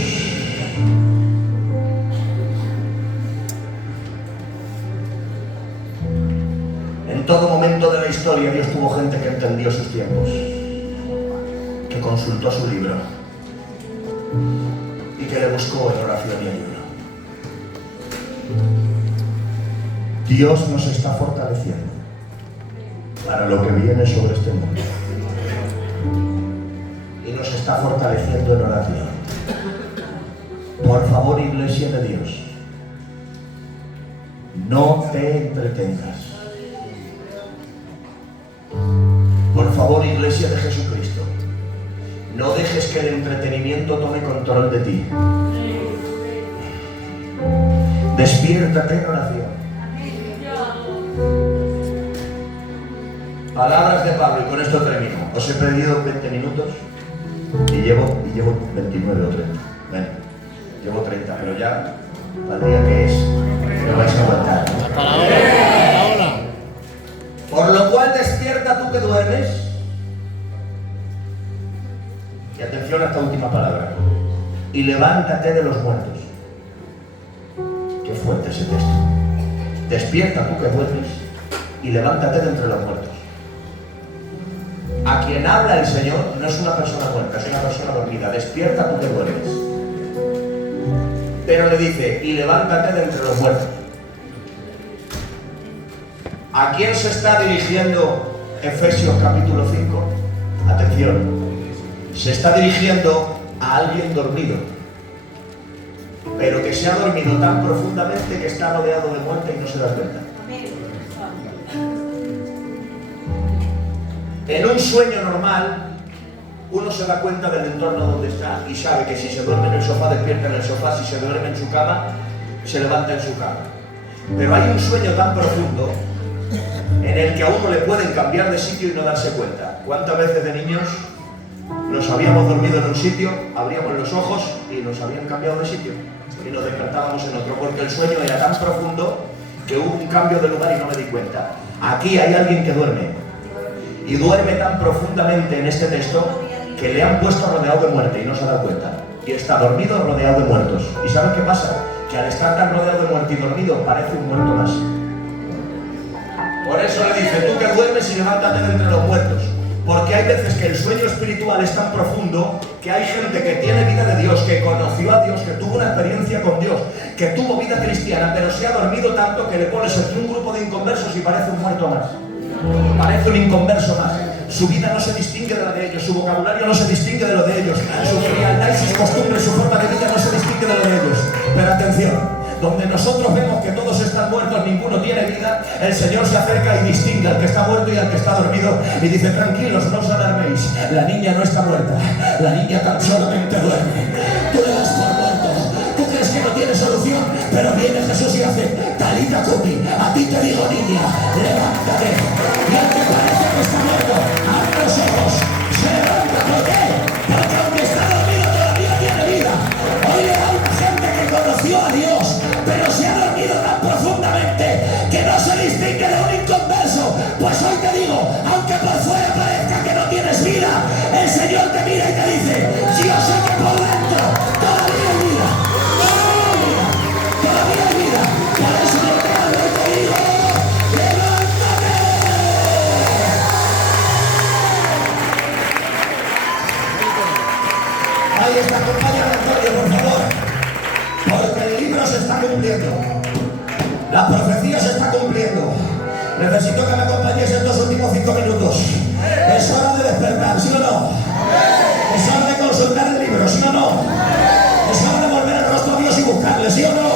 En todo momento de la historia Dios tuvo gente que entendió sus tiempos, que consultó su libro y que le buscó en oración y ayuno. Dios nos está fortaleciendo para lo que viene sobre este mundo. Y nos está fortaleciendo en oración. Por favor, Iglesia de Dios, no te entretengas. Por favor, Iglesia de Jesucristo, no dejes que el entretenimiento tome control de ti. Despiértate en oración. Palabras de Pablo, y con esto termino. Os he pedido 20 minutos y llevo 29 o 30. Bueno, llevo 30, pero ya al día que es, me vais a aguantar. Hasta la hora, hasta la hora. Por lo cual despierta tú que duermes. Y atención a esta última palabra. Y levántate de los muertos. Qué fuerte ese texto. Despierta tú que duermes y levántate de entre los muertos. A quien habla el Señor no es una persona muerta, es una persona dormida. Despierta tú que duermes. Pero le dice: y levántate de entre los muertos. ¿A quién se está dirigiendo Efesios capítulo 5? Atención. Se está dirigiendo a alguien dormido, pero que se ha dormido tan profundamente que está rodeado de muerte y no se da cuenta. En un sueño normal, uno se da cuenta del entorno donde está y sabe que si se duerme en el sofá, despierta en el sofá, si se duerme en su cama, se levanta en su cama. Pero hay un sueño tan profundo en el que a uno le pueden cambiar de sitio y no darse cuenta. ¿Cuántas veces de niños nos habíamos dormido en un sitio, abríamos los ojos y nos habían cambiado de sitio y nos despertábamos en otro, porque el sueño era tan profundo que hubo un cambio de lugar y no me di cuenta? Aquí hay alguien que duerme, y duerme tan profundamente en este texto que le han puesto rodeado de muerte y no se da cuenta, y está dormido rodeado de muertos. ¿Y sabes qué pasa? Que al estar tan rodeado de muerte y dormido parece un muerto más. Por eso le dice: tú que duermes y levántate de entre los muertos. Porque hay veces que el sueño espiritual es tan profundo que hay gente que tiene vida de Dios, que conoció a Dios, que tuvo una experiencia con Dios, que tuvo vida cristiana, pero se ha dormido tanto que le pones entre un grupo de inconversos y parece un muerto más. Parece un inconverso más. Su vida no se distingue de la de ellos, su vocabulario no se distingue de lo de ellos, su frialdad y sus costumbres, su forma de vida no se distingue de lo de ellos. Pero atención, donde nosotros vemos que todos están muertos, ninguno tiene vida, el Señor se acerca y distingue al que está muerto y al que está dormido y dice: tranquilos, no os alarméis, la niña no está muerta, la niña tan solamente duerme. Tú le das por muerto, tú crees que no tiene solución, pero viene Jesús y hace: Talita Cumi. A ti te digo, niña, levántate. Y al que parece que está muerto, abre los ojos, se levanta. ¿Por qué? Porque aunque está dormido todavía tiene vida. Hoy hay una gente que conoció a Dios, pero se ha dormido tan profundamente que no se distingue de un inconverso. Pues hoy te digo, aunque por fuera parezca que no tienes vida, el Señor te mira y te dice, yo sé que por dentro todavía hay vida. Todavía hay vida. Por eso yo te hablo y te digo, levántate. Ahí está, acompáñame, Antonio, por favor. Porque el libro se está cumpliendo. La profecía se está cumpliendo. Necesito que me acompañes estos últimos 5 minutos. Es hora de despertar, ¿sí o no? Es hora de consultar el libro, ¿sí o no? Es hora de volver el rostro a Dios y buscarle, ¿sí o no?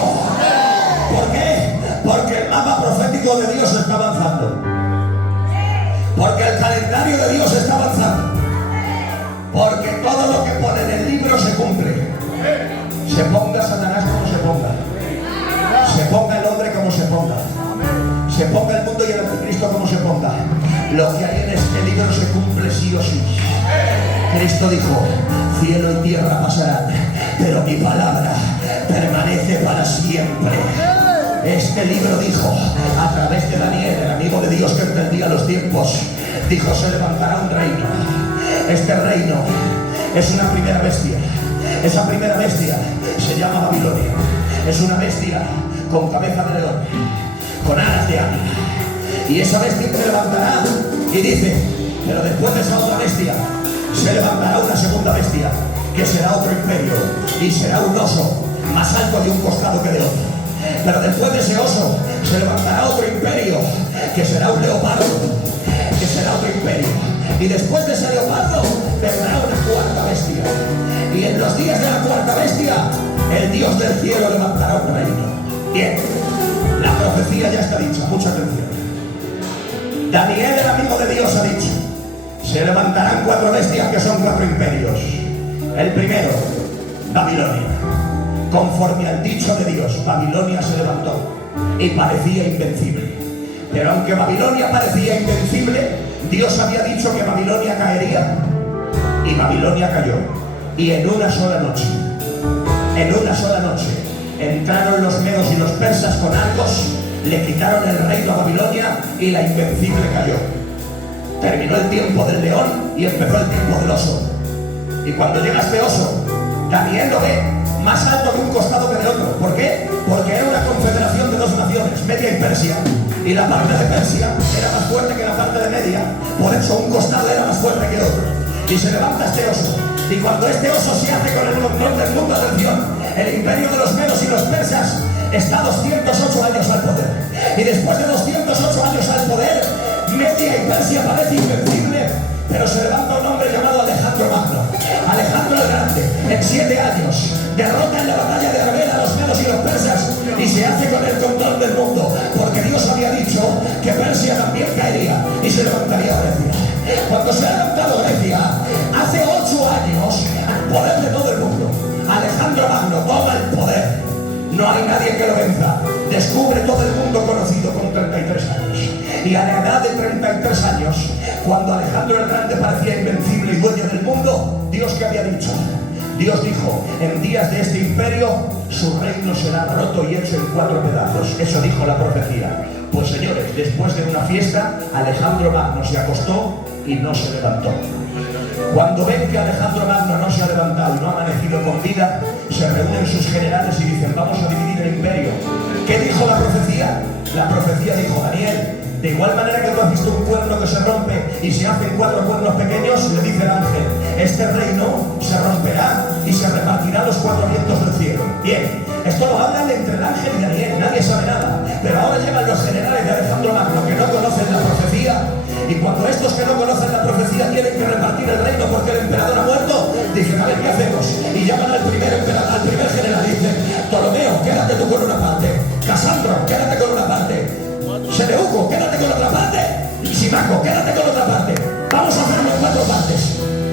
¿Por qué? Porque el mapa profético de Dios está avanzando. Porque el calendario de Dios está avanzando. Porque todo lo que pone en el libro se cumple. Se ponga Satanás como se ponga. Se ponga el hombre como se ponga. Se ponga el mundo y el anticristo como se ponga. Lo que hay en este libro se cumple sí o sí. Cristo dijo, cielo y tierra pasarán, pero mi palabra permanece para siempre. Este libro dijo, a través de Daniel, el amigo de Dios que entendía los tiempos, dijo, se levantará un reino. Este reino es una primera bestia. Esa primera bestia se llama Babilonia. Es una bestia con cabeza de león, con alas de águila. Y esa bestia se levantará y dice, pero después de esa otra bestia se levantará una segunda bestia, que será otro imperio, y será un oso más alto de un costado que de otro. Pero después de ese oso se levantará otro imperio, que será un leopardo, que será otro imperio. Y después de ese leopardo vendrá una cuarta bestia. Y en los días de la cuarta bestia, el Dios del cielo levantará un reino. Bien, la profecía ya está dicha, mucha atención. Daniel, el amigo de Dios, ha dicho, se levantarán 4 bestias que son 4 imperios. El primero, Babilonia. Conforme al dicho de Dios, Babilonia se levantó y parecía invencible. Pero aunque Babilonia parecía invencible, Dios había dicho que Babilonia caería, y Babilonia cayó. Y en una sola noche, entraron los medos y los persas con arcos, le quitaron el reino a Babilonia y la invencible cayó. Terminó el tiempo del león y empezó el tiempo del oso. Y cuando llega este oso, Daniel lo ve más alto de un costado que de otro. ¿Por qué? Porque era una confederación de 2 naciones, Media y Persia. Y la parte de Persia era más fuerte que la parte de Media. Por eso un costado era más fuerte que otro. Y se levanta este oso. Y cuando este oso se hace con el control del mundo, atención, el imperio de los medos y los persas está 208 años al poder. Y después de 208 años al poder, Media y Persia parece invencible, pero se levanta un hombre llamado Alejandro Magno. Alejandro el Grande, en 7 años, derrota en la batalla de Arbela a los medos y los persas y se hace con el control del mundo, porque Dios había dicho que Persia también caería y se levantaría Grecia. Cuando se ha levantado Grecia, hace 8 años, al poder de todo el mundo, Alejandro Magno toma el poder. No hay nadie que lo venza. Descubre todo el mundo conocido con 33 años. Y a la edad de 33 años, cuando Alejandro el Grande parecía invencible y dueño del mundo, ¿Dios qué había dicho? Dios dijo, en días de este imperio, su reino será roto y hecho en 4 pedazos. Eso dijo la profecía. Pues señores, después de una fiesta, Alejandro Magno se acostó y no se levantó. Cuando ven que Alejandro Magno no se ha levantado y no ha amanecido con vida, se reúnen sus generales y dicen, vamos a dividir el imperio. ¿Qué dijo la profecía? La profecía dijo, Daniel, de igual manera que tú has visto un cuerno que se rompe y se hacen 4 cuernos pequeños, le dice el ángel, este reino se romperá y se repartirá a los 4 vientos del cielo. Bien, esto lo hablan entre el ángel y Daniel, nadie sabe nada. Pero ahora llegan los generales de Alejandro Magno que no conocen la profecía, y cuando estos que no conocen la profecía tienen que repartir el reino porque el emperador ha muerto, dicen, a ver, ¿qué hacemos? Y llaman al primer general y dicen, Ptolomeo, quédate tú con una parte, Casandro, quédate con una parte, Seleuco, quédate con otra parte, y Simaco, quédate con otra parte. Vamos a hacerlo en 4 partes.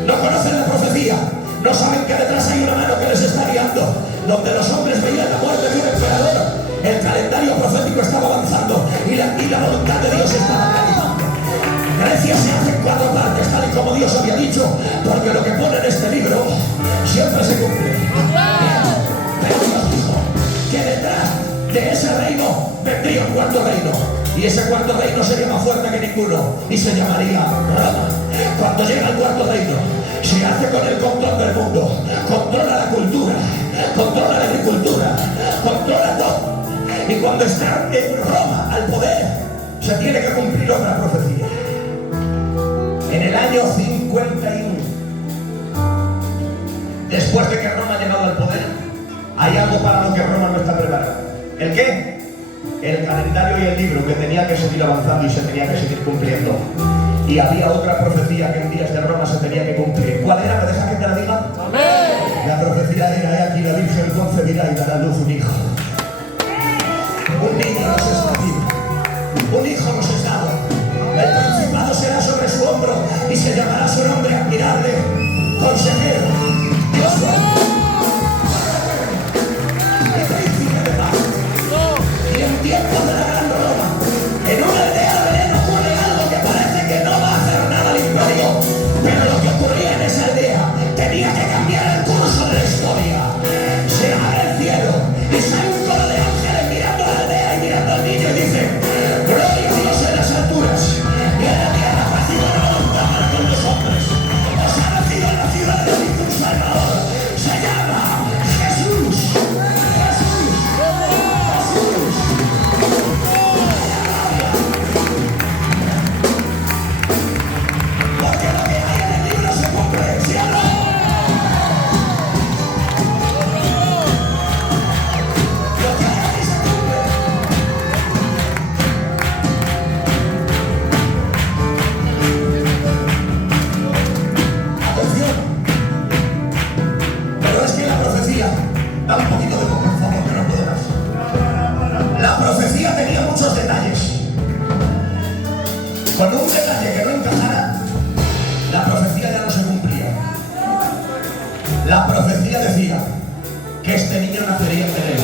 No conocen la profecía, no saben que detrás hay una mano que les está guiando. Donde los hombres veían la muerte de un emperador, El calendario profético estaba avanzando y la voluntad de Dios estaba realizando. Grecia se hace en 4 partes, tal y como Dios había dicho, porque lo que pone en este libro siempre se cumple. Pero Dios dijo que detrás de ese reino vendría un 4.º reino. Y ese 4.º reino sería más fuerte que ninguno y se llamaría Roma. Cuando llega el 4.º reino, se hace con el control del mundo, controla la cultura, controla la agricultura, controla todo. Y cuando está en Roma al poder, se tiene que cumplir otra profecía. En el año 51, después de que Roma ha llegado al poder, hay algo para lo que Roma no está preparada. ¿El qué? El calendario y el libro que tenía que seguir avanzando y se tenía que seguir cumpliendo. Y había otra profecía que en días de Roma se tenía que cumplir. ¿Cuál era? ¿Me deja que te la diga? ¡Amén! La profecía era: he aquí la Virgen concebirá y dará a luz un hijo. Un niño nos es nacido, un hijo nos es dado. El principado será sobre su hombro y se llamará su nombre admirable, consejero, Dios y príncipe de paz. Y en tiempos de la gran Roma, en una aldea de Belén ocurre algo que parece que no va a hacer nada al imperio, pero lo que ocurría en esa aldea tenía que cambiar el curso de la historia. Se abre el cielo y sale un coro de ángeles mirando a la aldea y mirando al niño y dice: gloria a Dios en las alturas y en la tierra paz y buena voluntad para con los hombres. Os ha nacido en la ciudad de David un Salvador. Se llama Jesús. Jesús. Jesús. Porque lo que hay en el libro se cumple, ¿sí o no? Lo que hay ahí se cumple. Atención. Pero es que la profecía da un poquito de poco, por favor, que no puedo más. La profecía tenía muchos detalles. Con un detalle que no encajara, la profecía ya no se cumplía. La profecía decía que este niño nacería en Belén.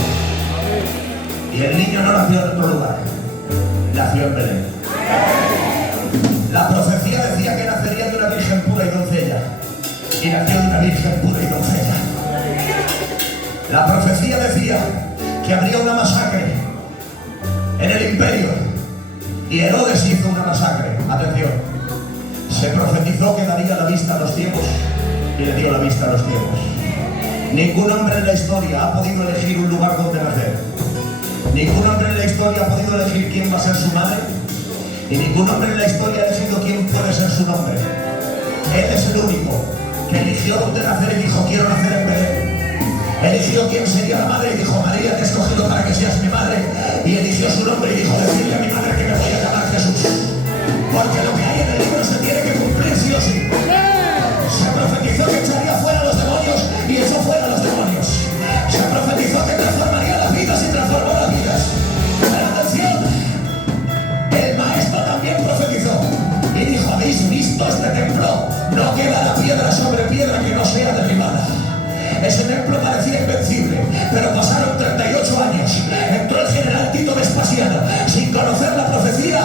Y el niño no nació en otro lugar, nació en Belén. La profecía decía que nacería de una virgen pura y doncella. Y nació de una virgen pura y doncella. La profecía decía que habría una masacre en el imperio. Y Herodes hizo una masacre. Atención. Se profetizó que daría la vista a los ciegos y le dio la vista a los ciegos. Ningún hombre en la historia ha podido elegir un lugar donde nacer. Ningún hombre en la historia ha podido elegir quién va a ser su madre. Y ningún hombre en la historia ha elegido quién puede ser su nombre. Él es el único que eligió dónde nacer y dijo: quiero nacer en Belén. Eligió quién sería la madre y dijo: María, te he escogido para que seas mi madre. Y eligió su nombre y dijo: decirle a mi madre que me voy a llamar Jesús. Porque lo que hay en el libro se tiene que cumplir sí o sí. Se profetizó que echaría fuera a los demonios y echó fuera a los demonios. Se profetizó que transformaría las vidas y transformó las vidas. Pero atención, el maestro también profetizó y dijo: ¿habéis visto este templo? No quedará piedra sobre piedra que no sea derribada. Ese templo parecía invencible, pero pasaron 38 años. Entró el general Tito Vespasiano sin conocer la profecía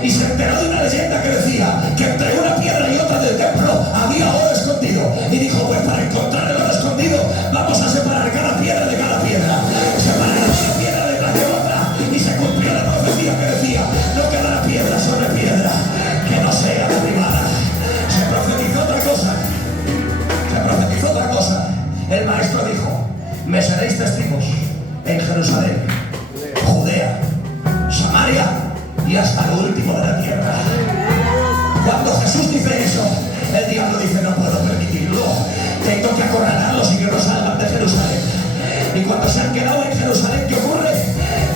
y se enteró de una leyenda que decía que entre una piedra y otra del templo había oro escondido. Y dijo: pues para encontrar el oro escondido vamos a separar cada piedra de cada piedra. Separaron una piedra detrás de otra y se cumplió la profecía que decía: no quedará piedra sobre piedra que no sea derribada. Se profetizó otra cosa. Se profetizó otra cosa. El maestro dijo: me seréis testigos en Jerusalén, Judea, Samaria y hasta lo último de la tierra. Cuando Jesús dice eso, el diablo dice: no puedo permitirlo, tengo que acorralarlos y que nos salgan de Jerusalén. Y cuando se han quedado en Jerusalén, ¿qué ocurre?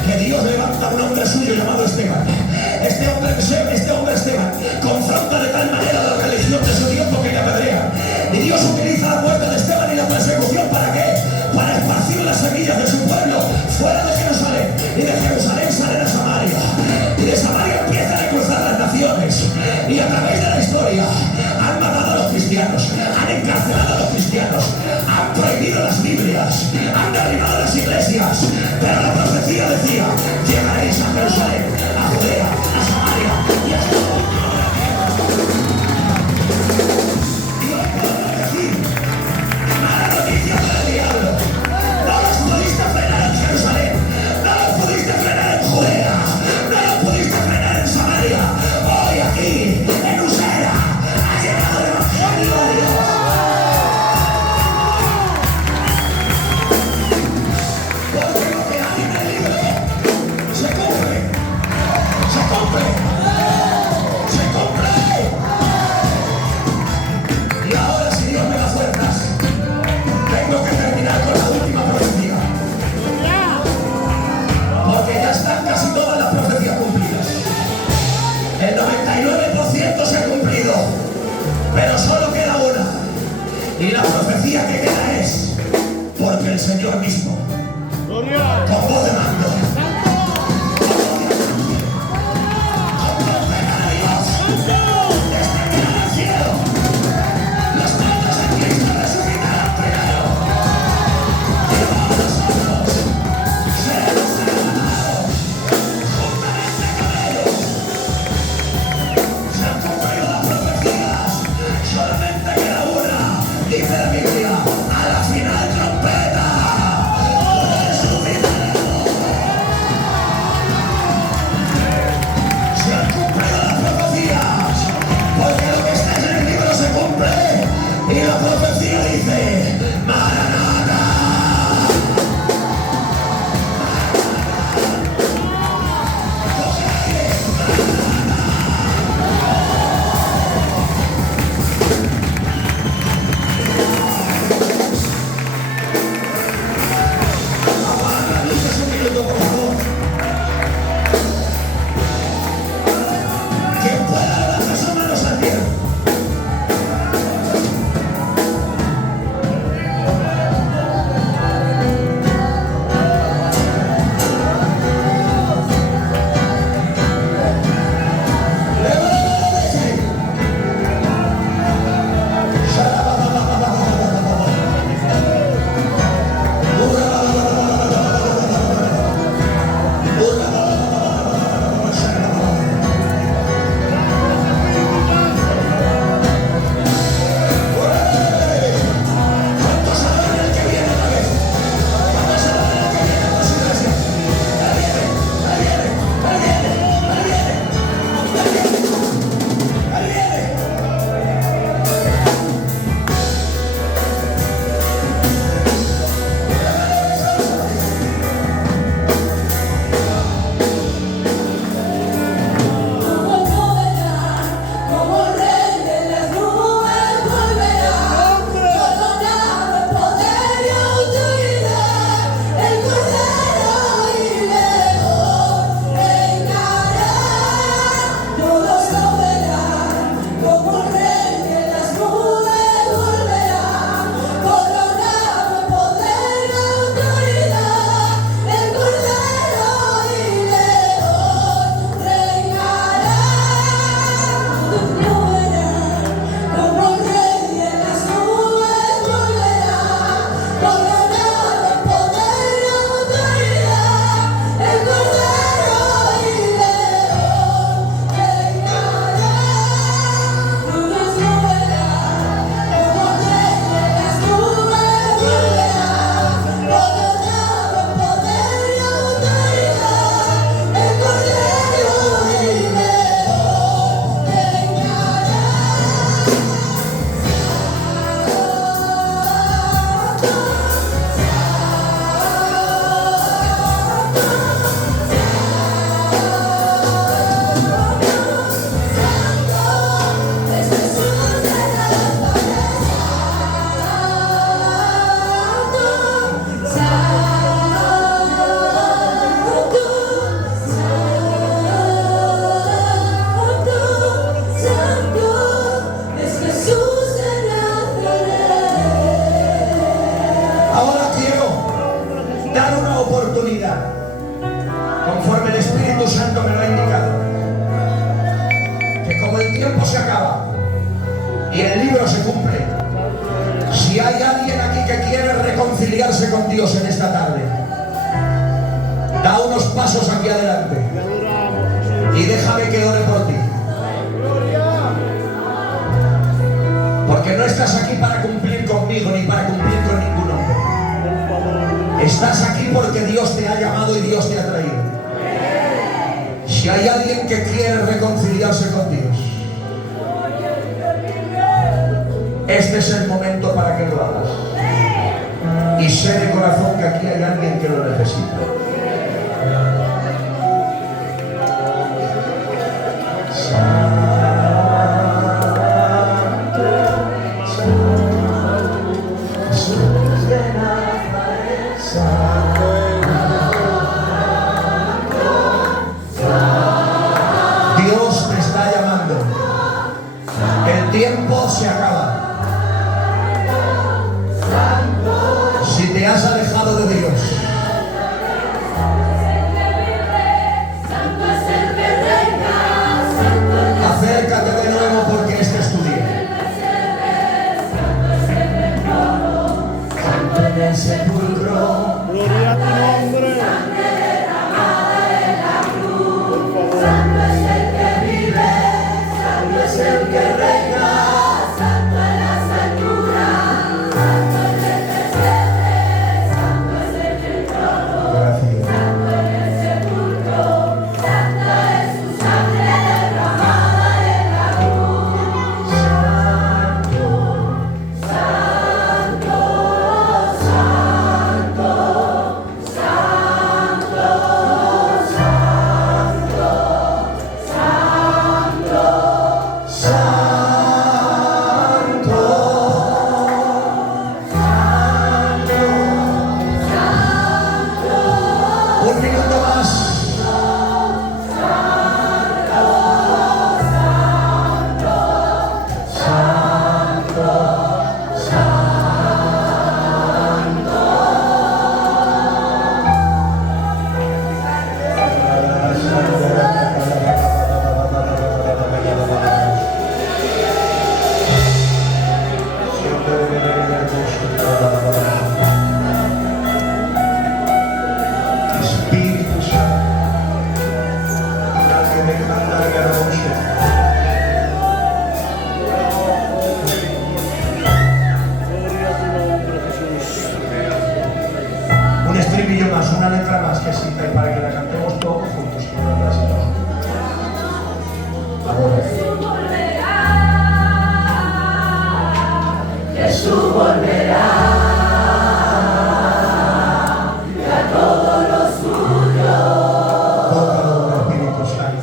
Que Dios levanta a un hombre suyo llamado Esteban. Este hombre Esteban confronta de tal manera la religión de su tiempo que le apedrea. Y Dios utiliza la muerte de Esteban y la persecución, ¿para qué? Para esparcir las semillas de su pueblo fuera de Jerusalén. Y de Jerusalén salen a Samaria. Y de Samaria empiezan a cruzar las naciones. Y a través de la historia han matado a los cristianos, han encarcelado a los cristianos, han prohibido perdido las Biblias, han derribado las iglesias, pero la profecía decía: llegaréis a Jerusalén, a Judea, a Samaria y hasta todo el mundo de la tierra. Y hoy puedo decir: mala noticia para el diablo. No los pudiste frenar en Jerusalén, no los pudiste frenar en Judea, no los pudiste frenar en Samaria. Hoy aquí, en Usera, ha llegado el Evangelio de Dios. Porque lo que hay en el libro se cumple, se cumple, se cumple. Y ahora, si Dios me da fuerzas, tengo que terminar con la última profecía. Porque ya están casi todas las profecías cumplidas. El 99% se ha cumplido, pero solo queda una. Y la profecía que queda es: porque el Señor mismo, Gloria. con voz de mando, con trompeta de Dios, descenderá del cielo. Los muertos en Cristo resucitarán primero. Y luego nosotros seremos arrebatados juntamente con ellos. Se han cumplido las profecías, solamente queda una. Dice la Biblia: a la final trompeta, resucitaremos. Se han cumplido las profecías, porque lo que está en el libro se cumple. Y la profecía dice: Maranatha. Coge aire. Apaga las luces un minuto, por favor. Quien pueda levantar sus manos al cielo. ¿Cuántos saben el que viene otra vez? ¿Cuántos saben el que viene por su iglesia? Él viene, él viene, él viene, él viene, él viene, él viene. Como volverá, como rey de las nubes volverá, coronado en poder y autoridad, el Cordero y León reinará. Todos lo verán, como rey de las nubes volverá, coronado en poder y autoridad, el Cordero y León reinará. Todos lo verán, como rey de las nubes volverá, coronado en poder y autoridad, el Cordero y León reinará. Todos lo verán, como rey de las nubes volverá, coronado en poder y autoridad, el Cordero y León es Jesús de Ahora quiero dar una oportunidad, conforme el Espíritu Santo me lo ha indicado, que como el tiempo se acaba y el libro se cumple, si hay alguien aquí que quiere reconocer reconciliarse con Dios en esta tarde, da unos pasos aquí adelante y déjame que ore por ti. Porque no estás aquí para cumplir conmigo ni para cumplir con ningún hombre. Estás aquí porque Dios te ha llamado y Dios te ha traído. Si hay alguien que quiere reconciliarse con Dios, este es el momento para que lo hagas. Y sé de corazón que aquí hay alguien que lo necesita. Dios te está llamando. El tiempo se acaba. Si te has alejado de Dios, acércate de nuevo porque este es tu día. Santo en el sepulcro, Gloria a tu nombre. es el que reina. Un minuto más. Espíritu Santo, que me canta la noche. Gloria a tu nombre, Jesús. Un estribillo más, una letra más que cita y para que la cantemos todos juntos. Ahora. Jesús volverá. Tócalo, Espíritu Santo.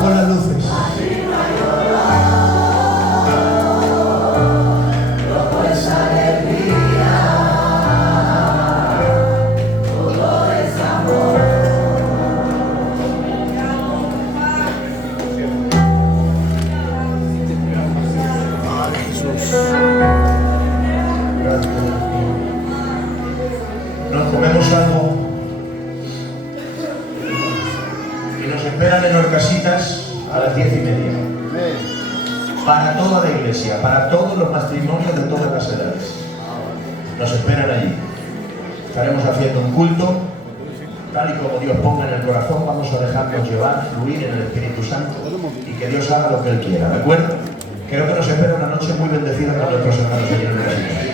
Con las luces. Nos comemos algo y nos esperan en Orcasitas a las 10:30. Para toda la iglesia, para todos los matrimonios de todas las edades. Nos esperan allí. Estaremos haciendo un culto, tal y como Dios ponga en el corazón. Vamos a dejarnos llevar, fluir en el Espíritu Santo y que Dios haga lo que Él quiera, ¿de acuerdo? Creo que nos espera una noche muy bendecida con nuestros hermanos allí en Orcasitas.